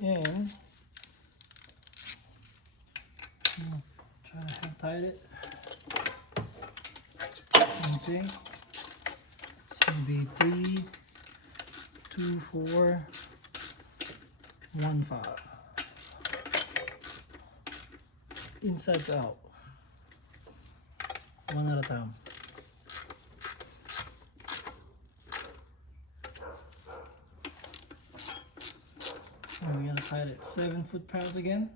in, try to hand tight it. Okay. It's gonna be 3, 2, 4, 1, 5. Inside to out. One at a time. And we're gonna tighten it 7 foot-pounds again.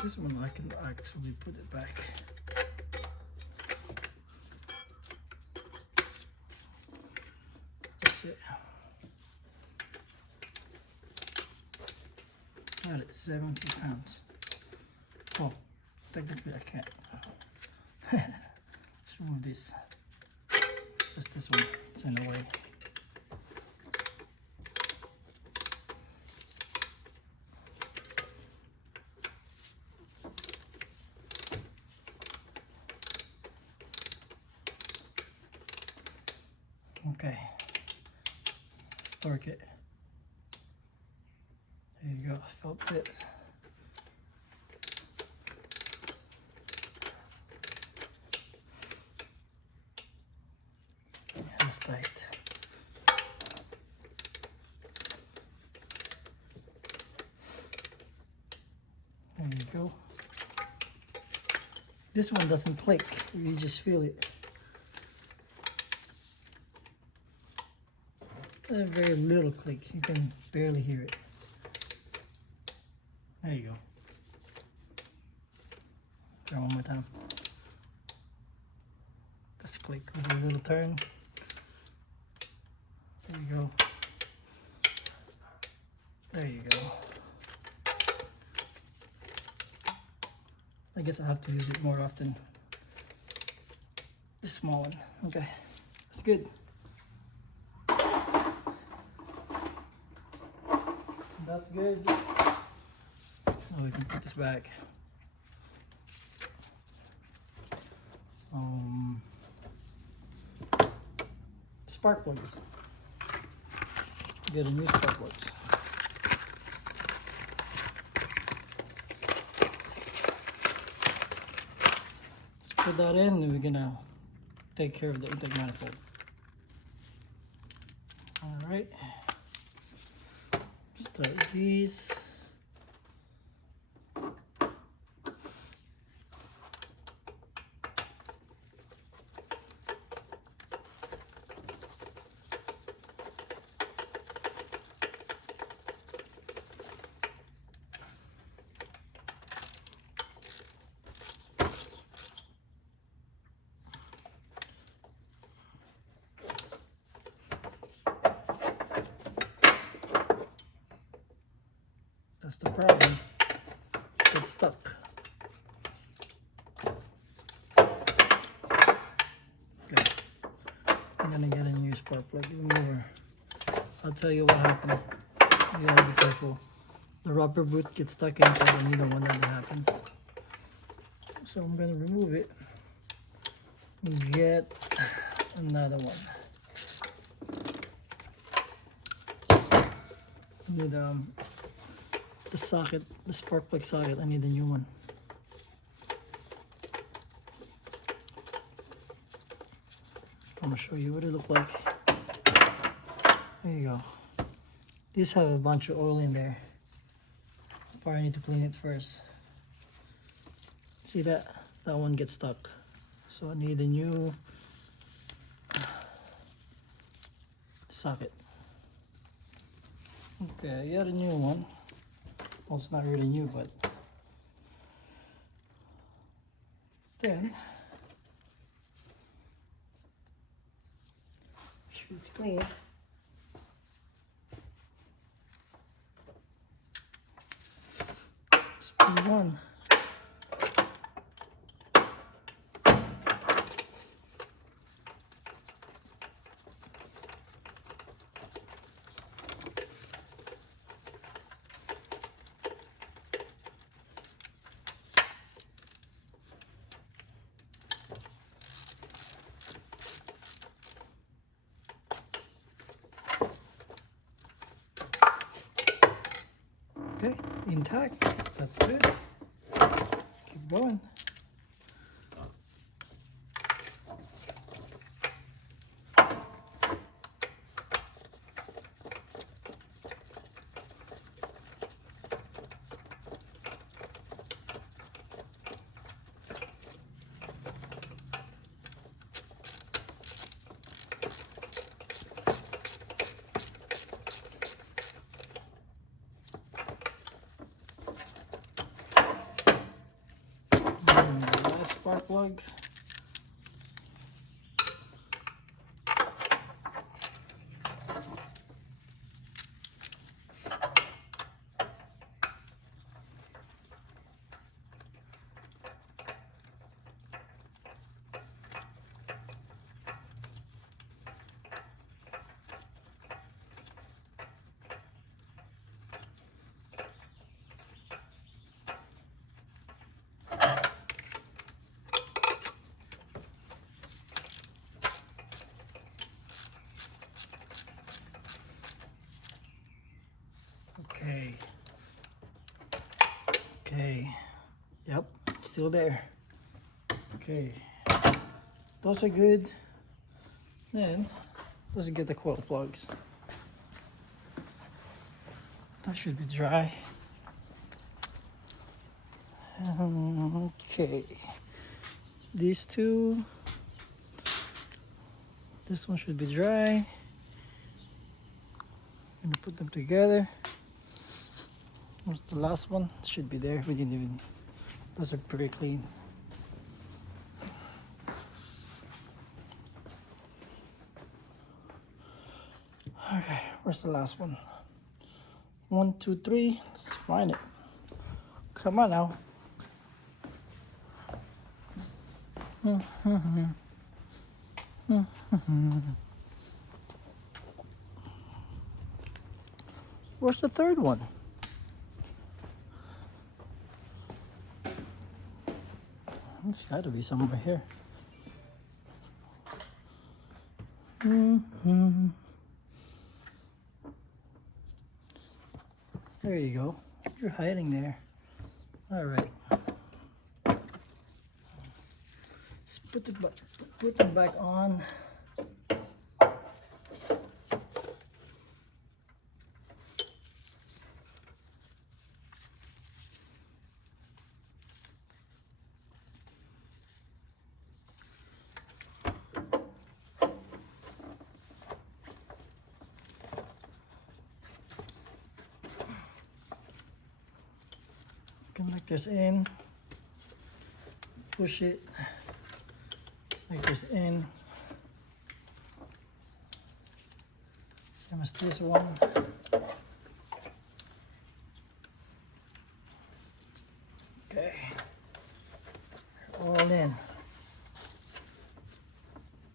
This one I can actually put it back. That's it. Got it, 7 foot-pounds. Oh, technically I can't. Let's remove this. Just this one, it's in the way. Okay, let's torque it. There you go, felt it. Yeah, that's tight. There you go. This one doesn't click, you just feel it. A very little click, you can barely hear it. There you go. Try one more time. Just click with a little turn. There you go. There you go. I guess I have to use it more often. This small one. Okay, that's good. That's good. Now we can put this back. Spark plugs. Get a new spark plugs. Let's put that in and we're gonna take care of the intake manifold. Alright. Start with these. That's the problem. It's stuck. Okay. I'm gonna get a new spark plug remover. I'll tell you what happened. You gotta be careful. The rubber boot gets stuck inside and you don't want that to happen. So I'm gonna remove it and get another one. I need the socket, the spark plug socket. I need a new one. I'm gonna show you what it looks like. There you go. These have a bunch of oil in there. Probably need to clean it first. See that? That one gets stuck. So I need a new socket. Okay, I got a new one. Well, it's not really new, but then it's clean. Speed one. Okay, intact. That's good. Keep going. Spark plug. still there. Okay, those are good. Then let's get the coil plugs. That should be dry. Okay, these two. This one should be dry. I'm gonna put them together. Where's the last one? It should be there. We didn't even. Those are pretty clean. Okay, where's the last one? 1, 2, 3. Let's find it. Come on now. Where's the third one? It's got to be somewhere here. There you go. You're hiding there. All right. Let's put them back on. Connectors in, push it, connectors in, same as this one. Okay, all in,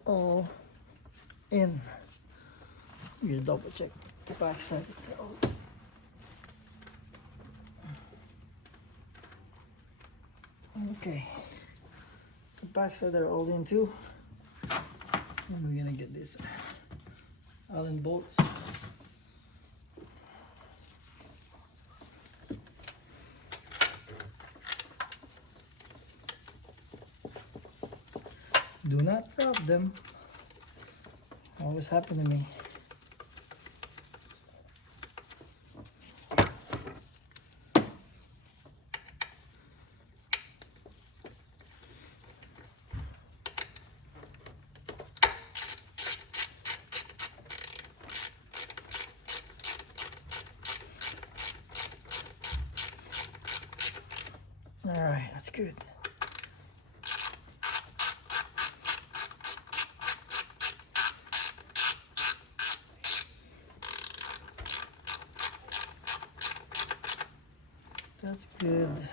all in. You double check the back side. Okay, the back side are all in too. And we're gonna get these Allen bolts. Do not drop them. Always happen to me. All right, that's good. That's good.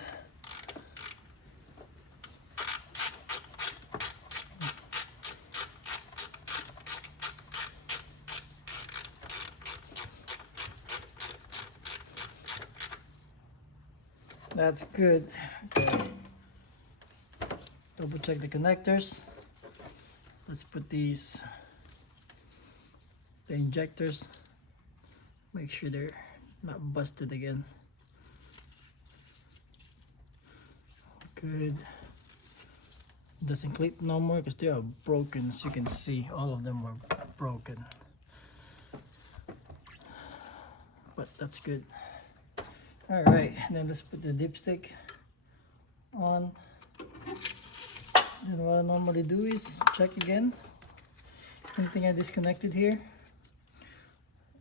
That's good. Okay. Double check the connectors. Let's put the injectors. Make sure they're not busted again. Good. Doesn't clip no more because they are broken. As you can see, all of them were broken. But that's good. All right, then let's put the dipstick on. And what I normally do is check again. Anything I disconnected here,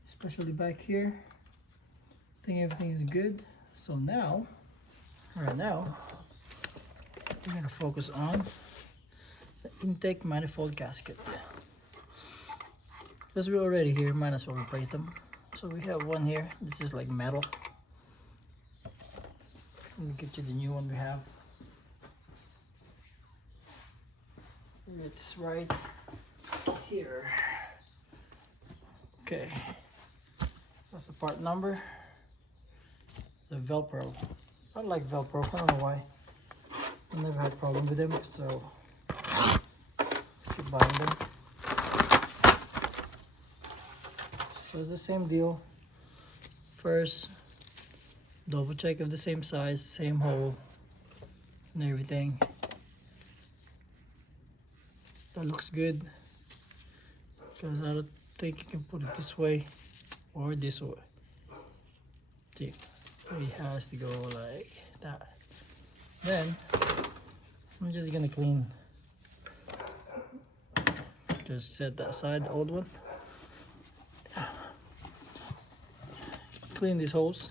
especially back here. I think everything is good. So now, right now, we're gonna focus on the intake manifold gasket. Because we're already here, might as well replace them. So we have one here. This is like metal. Let me get you the new one we have. It's right here. Okay. That's the part number. The Velcro. I like Velcro. I don't know why. I never had a problem with them, so keep buying them. So it's the same deal. First, double check of the same size, same hole, and everything. That looks good, because I don't think you can put it this way or this way. See, it has to go like that. Then I'm just gonna clean. Just set that aside, the old one. Clean these holes,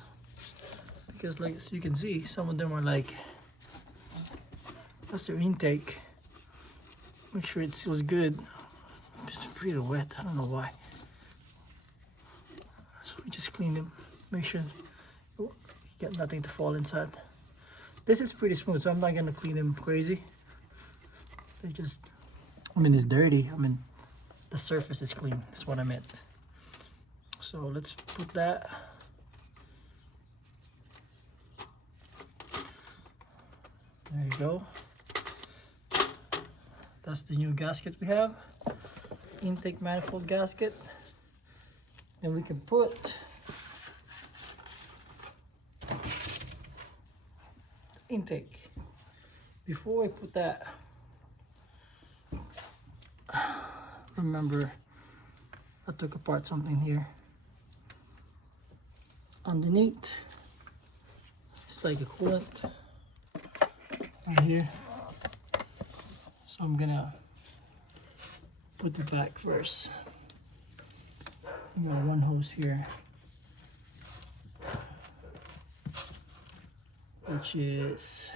because like as you can see, some of them are like, that's their intake. Make sure it seals good. It's pretty wet, I don't know why. So we just clean them, make sure you get nothing to fall inside. This is pretty smooth, so I'm not gonna clean them crazy. They just, I mean, it's dirty. I mean, the surface is clean, that's what I meant. So let's put that. There you go. That's the new gasket we have. Intake manifold gasket. Then we can put intake. Before I put that, remember I took apart something here. Underneath, it's like a coolant right here. So I'm gonna put it back first. I got one hose here, which is,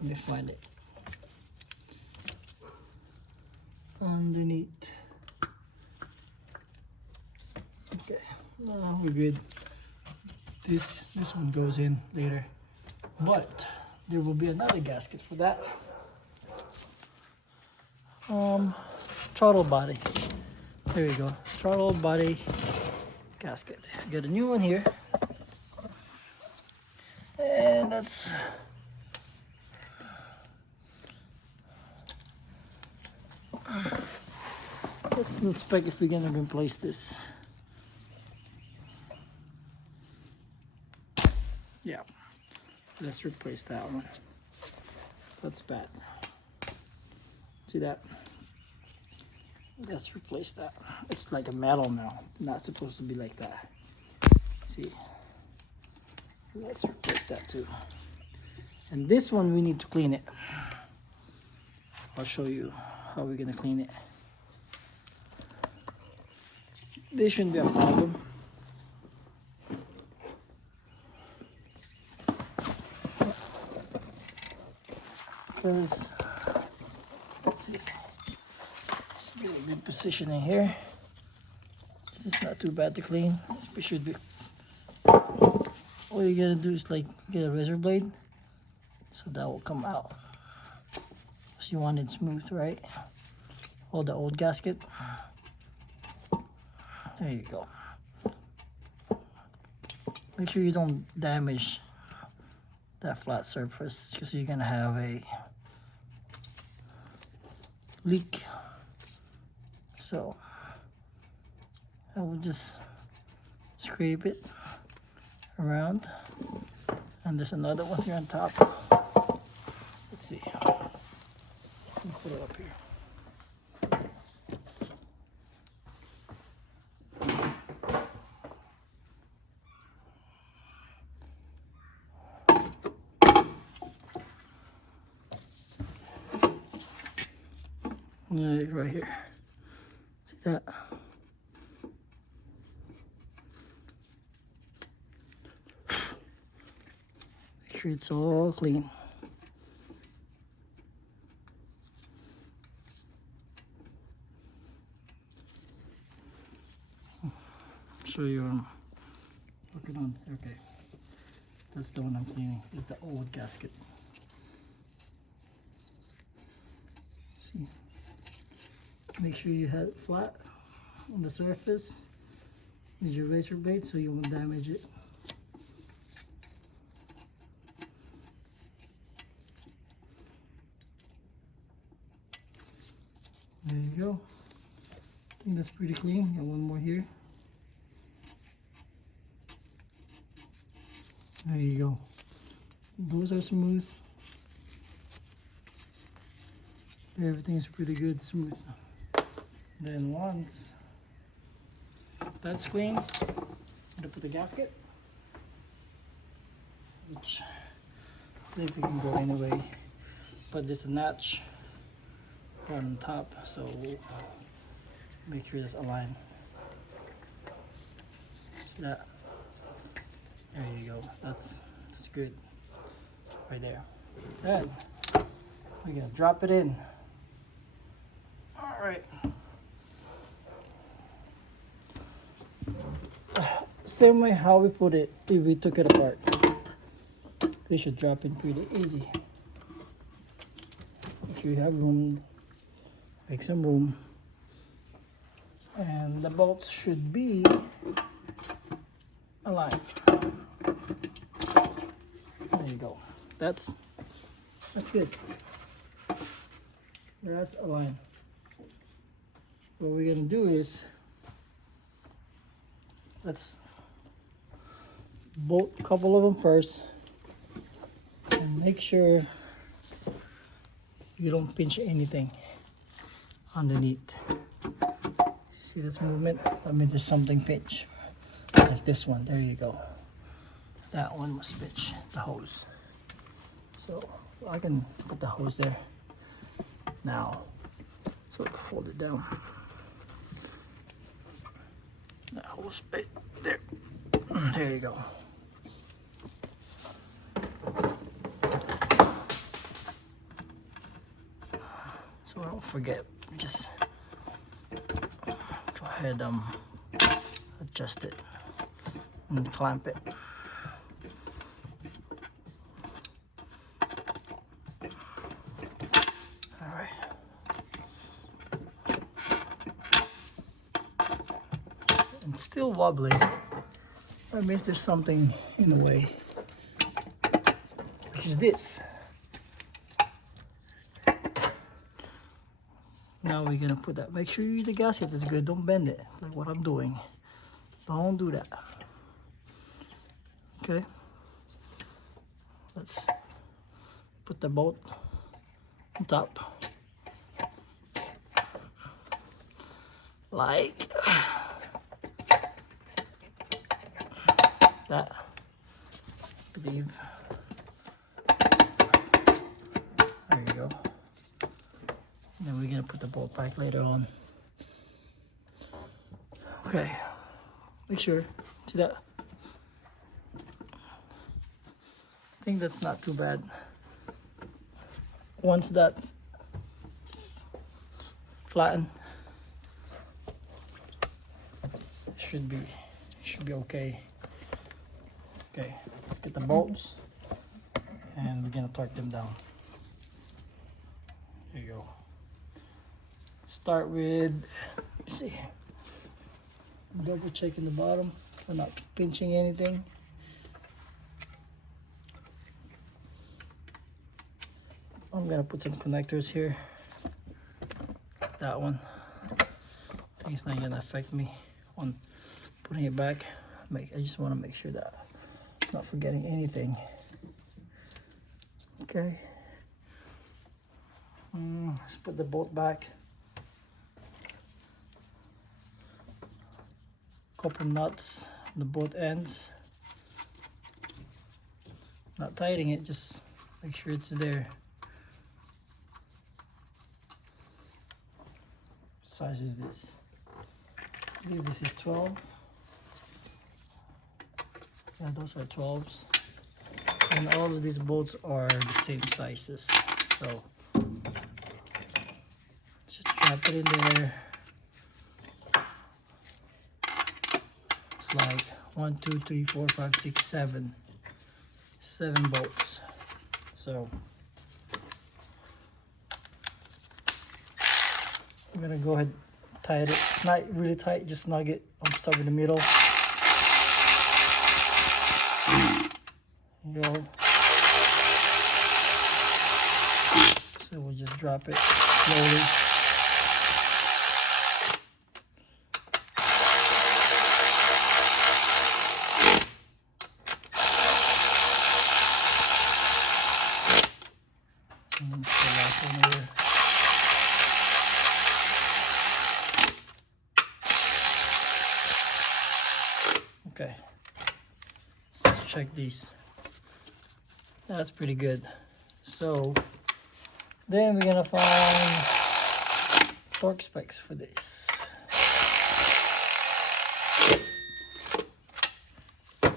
let me find it, underneath. Okay, we're good. This one goes in later, but there will be another gasket for that. Throttle body. There you go. Throttle body gasket. Got a new one here, and let's inspect if we're gonna replace this. Yeah, let's replace that one. That's bad. See that? Let's replace that. It's like a metal now. Not supposed to be like that. See? Let's replace that too. And this one we need to clean it. I'll show you how we're gonna clean it. This shouldn't be a problem. Because, let's see. Let's get a good position in here. This is not too bad to clean. This should be. All you gotta do is like get a razor blade, so that will come out. So you want it smooth, right? All the old gasket. There you go. Make sure you don't damage that flat surface, because you're gonna have a leak. So I will just scrape it around, and there's another one here on top. Let's see. Let me put it up here. Right here. See that? Make sure it's all clean. Show you what I'm working on. Okay. That's the one I'm cleaning. It's the old gasket. See? Make sure you have it flat on the surface. Use your razor blade so you won't damage it. There you go. I think that's pretty clean. Got one more here. There you go. Those are smooth. Everything is pretty good, smooth. Then once that's clean, I'm gonna put the gasket, which I think we can go anyway, but there's a notch on top, so we'll make sure it's aligned. See that? There you go. That's good right there. Then we're gonna drop it in. All right. Same way how we put it if we took it apart. They should drop in pretty easy. If you have room, make some room. And the bolts should be aligned. There you go. That's good. That's aligned. What we're gonna do is let's bolt a couple of them first and make sure you don't pinch anything underneath. See this movement? That means there's something pinch. Like this one. There you go. That one was pinch, the hose. So I can put the hose there now. So fold it down. That hose right there. There you go. So I don't forget, just go ahead adjust it and clamp it. All right. And still wobbly. That means there's something in the way, which is this. Now we're gonna put that. Make sure the gasket is good. Don't bend it like what I'm doing. Don't do that. Okay. Let's put the bolt on top. Like that. I believe. There you go. Then we're gonna put the bolt back later on. Okay, make sure, see that? I think that's not too bad. Once that's flattened, should be okay. Okay, let's get the bolts and we're gonna torque them down. There you go. Start with, let me see, double checking the bottom for not pinching anything. I'm gonna put some connectors here. That one, I think it's not gonna affect me on putting it back. I just want to make sure that I'm not forgetting anything. Okay, let's put the bolt back. Couple nuts on the both ends. Not tightening it, just make sure it's there. What size is this? I believe this is 12. Yeah, those are 12s. And all of these bolts are the same sizes. So just drop it in there. It's like 1, 2, 3, 4, 5, 6, 7. 7 bolts. So I'm gonna go ahead and tie it. Not really tight, just snug it. I'm stuck in the middle. There you go. So we'll just drop it slowly. And then put the last one here. Okay, let's check these. That's pretty good. So then we're gonna find torque specs for this. All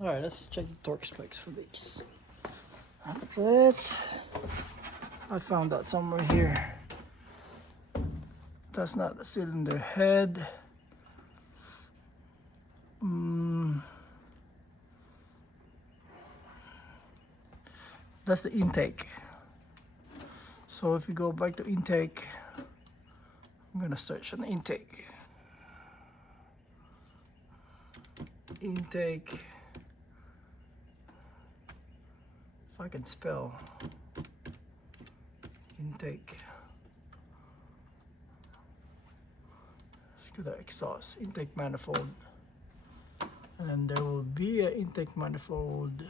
right, let's check the torque specs for these. But I found that somewhere here. That's not the cylinder head. That's the intake. So if you go back to intake, I'm gonna search on intake. Intake. If I can spell. Intake. Let's go to exhaust. Intake manifold. And there will be an intake manifold.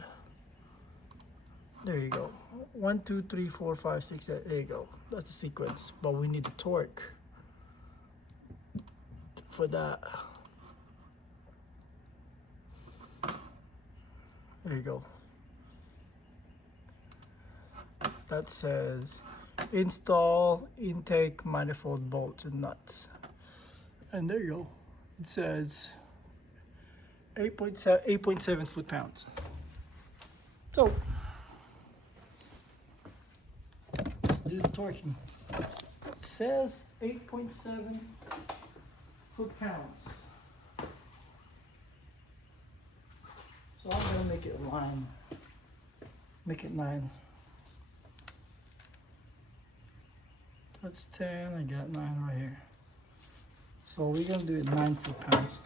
There you go. 1, 2, 3, 4, 5, 6, 8. There you go. That's the sequence. But we need the torque for that. There you go. That says install intake manifold bolts and nuts. And there you go. It says 8.7 foot-pounds. So let's do the torquing. It says 8.7 foot-pounds. So I'm gonna make it a line. Make it 9. That's 10. I got 9 right here. So we're gonna do it 9 foot-pounds.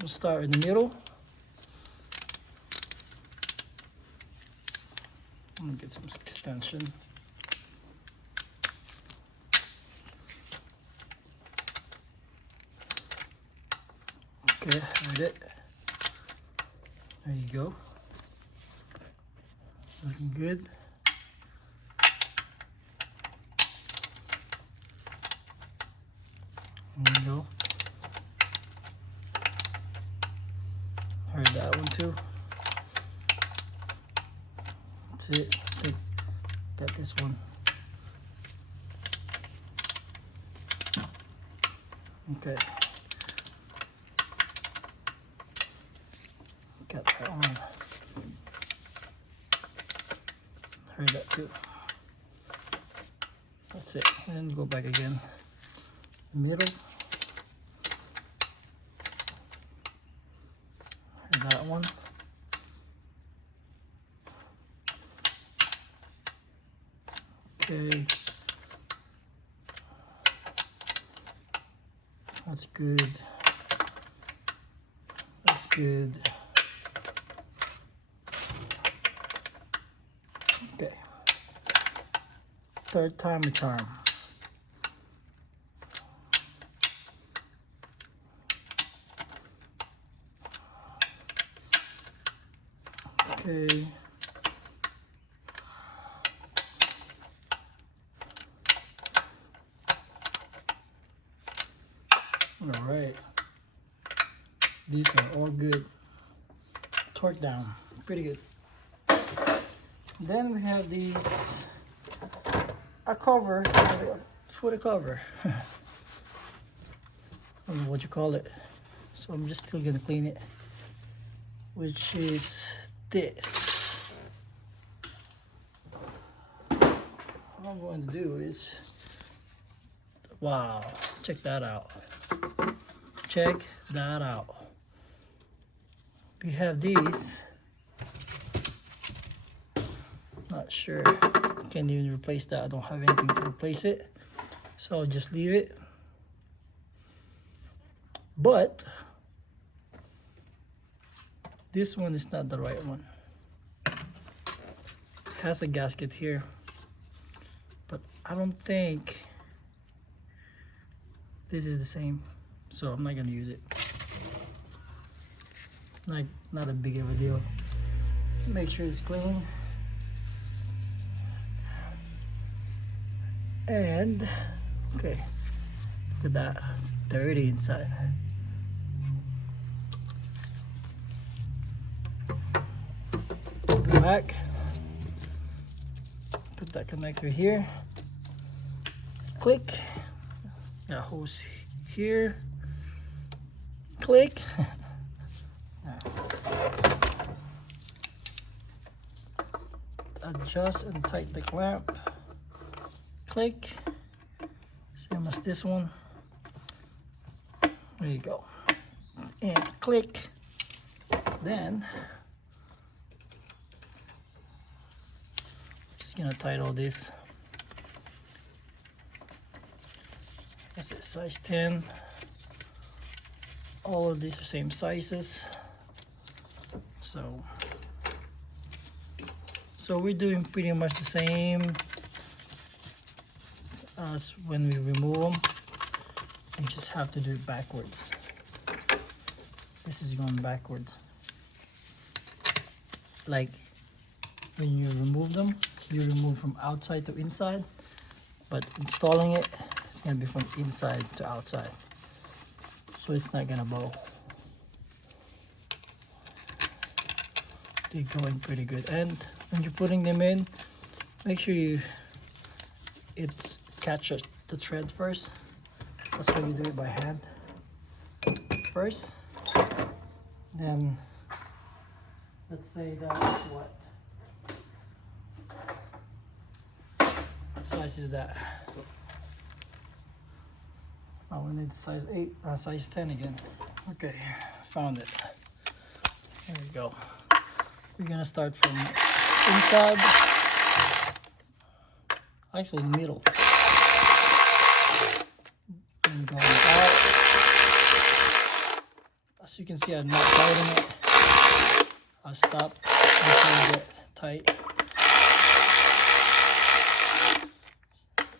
We'll start in the middle. I'm gonna get some extension. Okay, got it. There you go. Looking good. There you go. Heard that one too. That's it. Got this one. Okay. Got that one. Heard that too. That's it. And go back again. Middle. Heard that one. Okay. That's good. That's good. Okay. Third time a charm. Okay. All right. These are all good. Torque down. Pretty good. Then we have these, a cover for the cover. I don't know what you call it. So I'm just still gonna clean it. Which is this. What I'm going to do is, wow, check that out. Check that out. We have these. Not sure. Can't even replace that. I don't have anything to replace it. So I'll just leave it. But this one is not the right one. It has a gasket here. But I don't think this is the same. So I'm not gonna use it. Not a big of a deal. Make sure it's clean. And okay, look at that. It's dirty inside. back. Put that connector here. Click. Got hose here. Click. Adjust and tighten the clamp. Click. Same as this one. There you go. And click. Then just gonna tighten this. That's it, size 10. All of these are same sizes. So we're doing pretty much the same as when we remove them. You just have to do it backwards. This is going backwards. Like when you remove them, you remove from outside to inside, but installing it, it's gonna be from inside to outside. So it's not gonna bow. They're going pretty good. And when you're putting them in, make sure it catches the thread first. That's why you do it by hand first. Then let's say that's what size is that? Oh, we need the size 8, size 10 again. Okay, found it. There we go. We're gonna start from inside, actually middle, and going out. As you can see, I'm not tightening it. I'll stop until you get tight.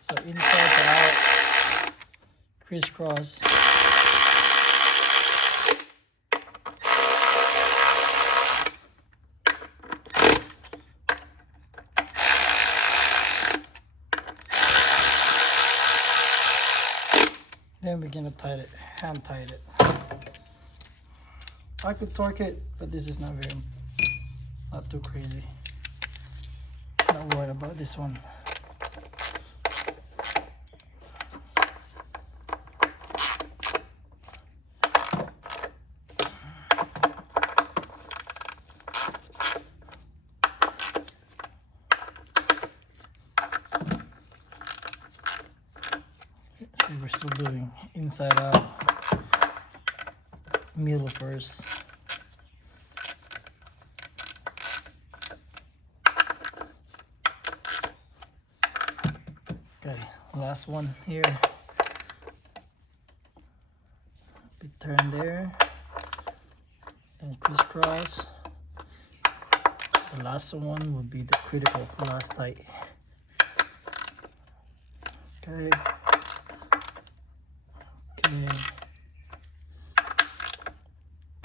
So inside to out, crisscross. Then we're gonna tighten it, hand tighten it. I could torque it, but this is not too crazy. Not worried about this one. See, we're still doing inside out, middle first. Okay, last one here. Big turn there, and crisscross. The last one will be the critical last tight. Okay.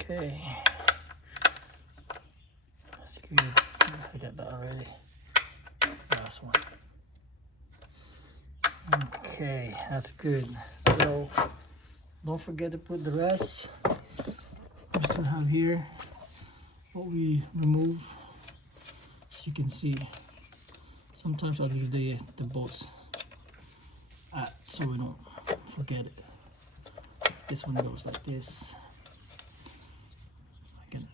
Okay. That's good. I got that already. Last one. Okay, that's good. So don't forget to put the rest. I'm just gonna have here what we remove, so you can see. Sometimes I leave the bolts at, so we don't forget it. This one goes like this. I can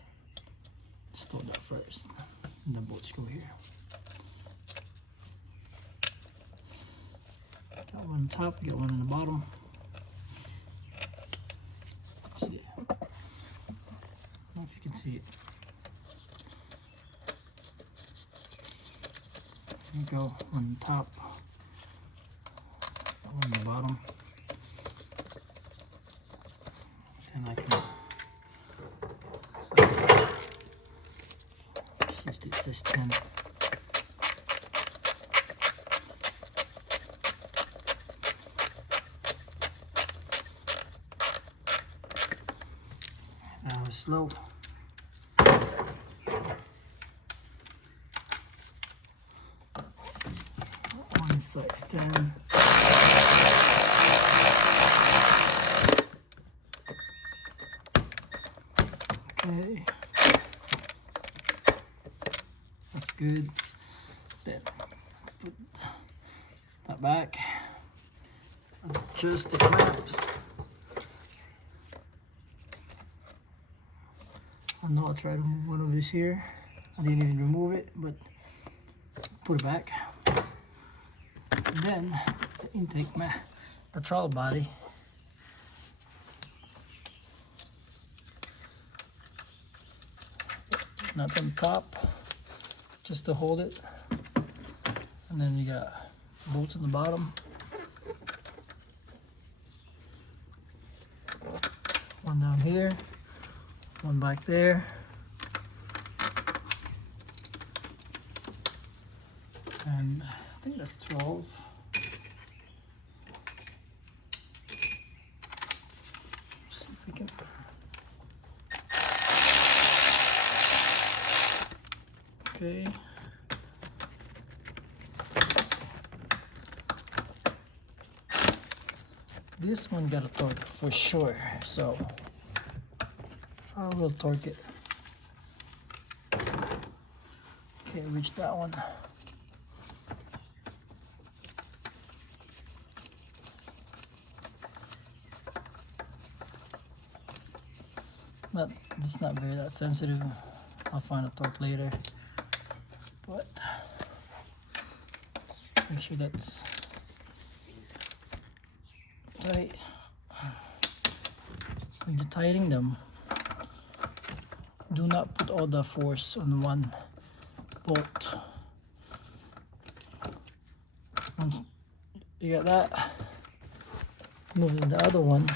store that first, and the bolts go here. Got one on top, got one on the bottom. See it? I don't know if you can see it. There you go, one on the top, one on the bottom. And I can just it's this 10. Now it's slow. One size 10. Okay, that's good. Then put that back. Adjust the clamps. I know I'll try to move one of these here. I didn't even remove it, but put it back. Then the intake, the throttle body. Nuts on top, just to hold it. And then you got bolts on the bottom. One down here, one back there. And I think that's 12. See if we can. Okay. This one got a torque for sure, so I will torque it. Okay, reach that one. But it's not very that sensitive. I'll find a torque later. But make sure that's tight. When you're tightening them, do not put all the force on one bolt. Once you get that, move to the other one.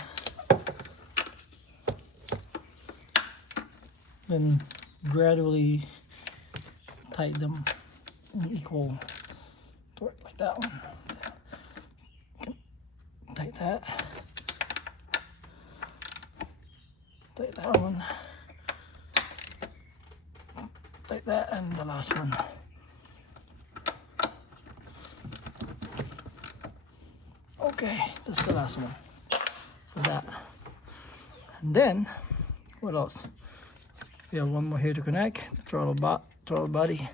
Then gradually tighten them in equal torque like that one. Tighten that. Tighten that one. Tighten that, and the last one. Okay, that's the last one for that. And then, what else? We have one more here to connect, the throttle body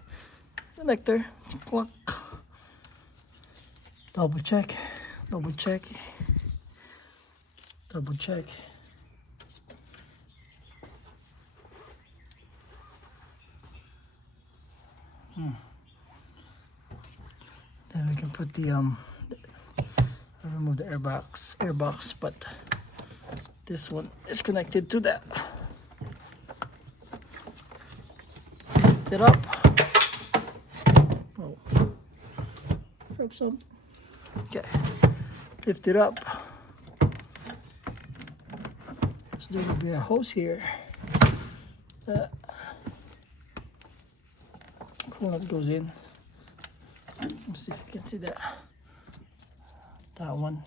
connector. Plug. Double check, double check, double check. Then we can put the remove the airbox, but this one is connected to that. Lift it up. Oh, grab some. Okay, lift it up. So there will be a hose here that coolant goes in. Let's see if you can see that. That one.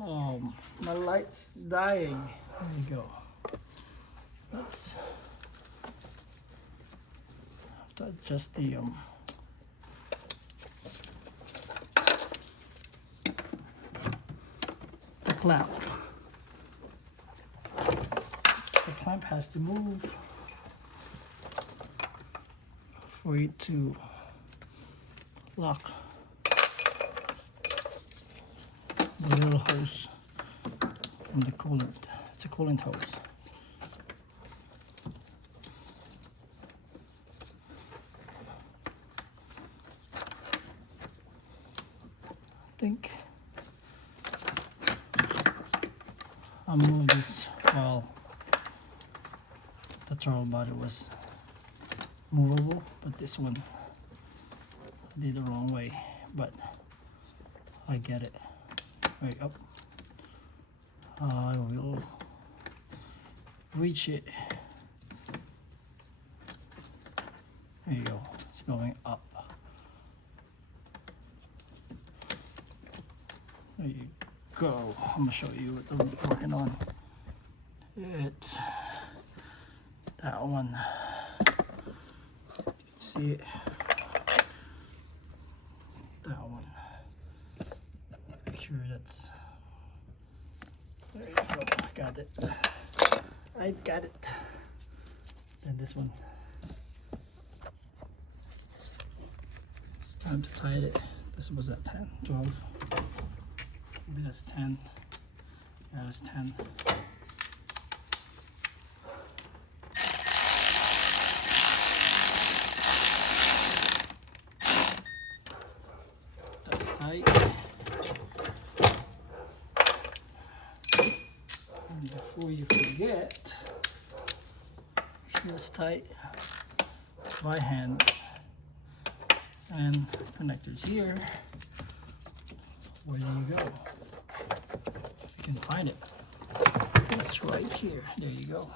Oh, my light's dying. There you go. Let's have to adjust the clamp. The clamp has to move for it to lock the little hose from the coolant. It's a coolant hose. I think I'll move this while the throttle body was movable, but this one I did the wrong way, but I get it. Right up. I will reach it. There you go. It's going up. There you go. I'm gonna show you what I'm working on. It's that one. You can see it. That one. Make sure that's. There you go. I got it. I got it. Then this one. It's time to tighten it. This was at 10, 12. Maybe that's 10. Yeah, that's 10. That's tight. And before you forget, make sure it's tight by hand. And connectors here. Where do you go? If you can find it. It's right here. There you go.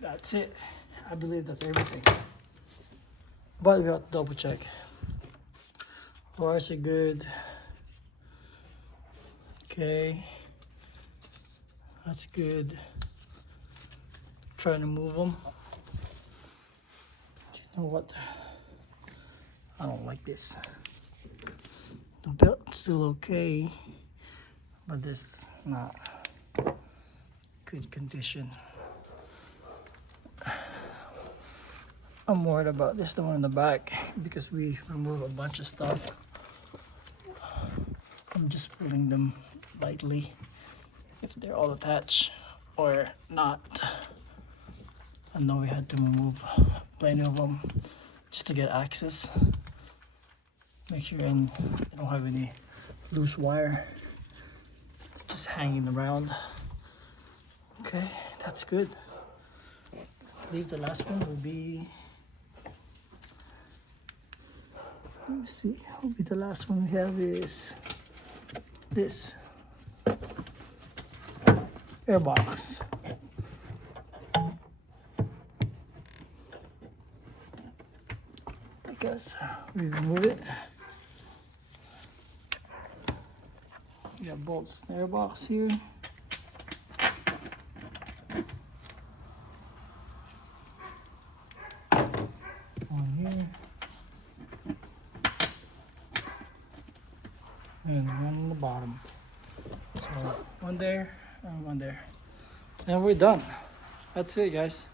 That's it. I believe that's everything. But we have to double check. Wires are good. Okay. That's good. Trying to move them. You know what? I don't like this. The belt's still okay, but this is not good condition. I'm worried about this, the one in the back, because we remove a bunch of stuff. I'm just pulling them lightly, if they're all attached or not. I know we had to remove plenty of them just to get access. Make sure you don't have any loose wire just hanging around. Okay, that's good. I believe the last one will be, let me see, what will be the last one we have is this airbox. Because we remove it. We got bolts in the airbox here. One here. And one on the bottom. So one there and one there. And we're done. That's it, guys.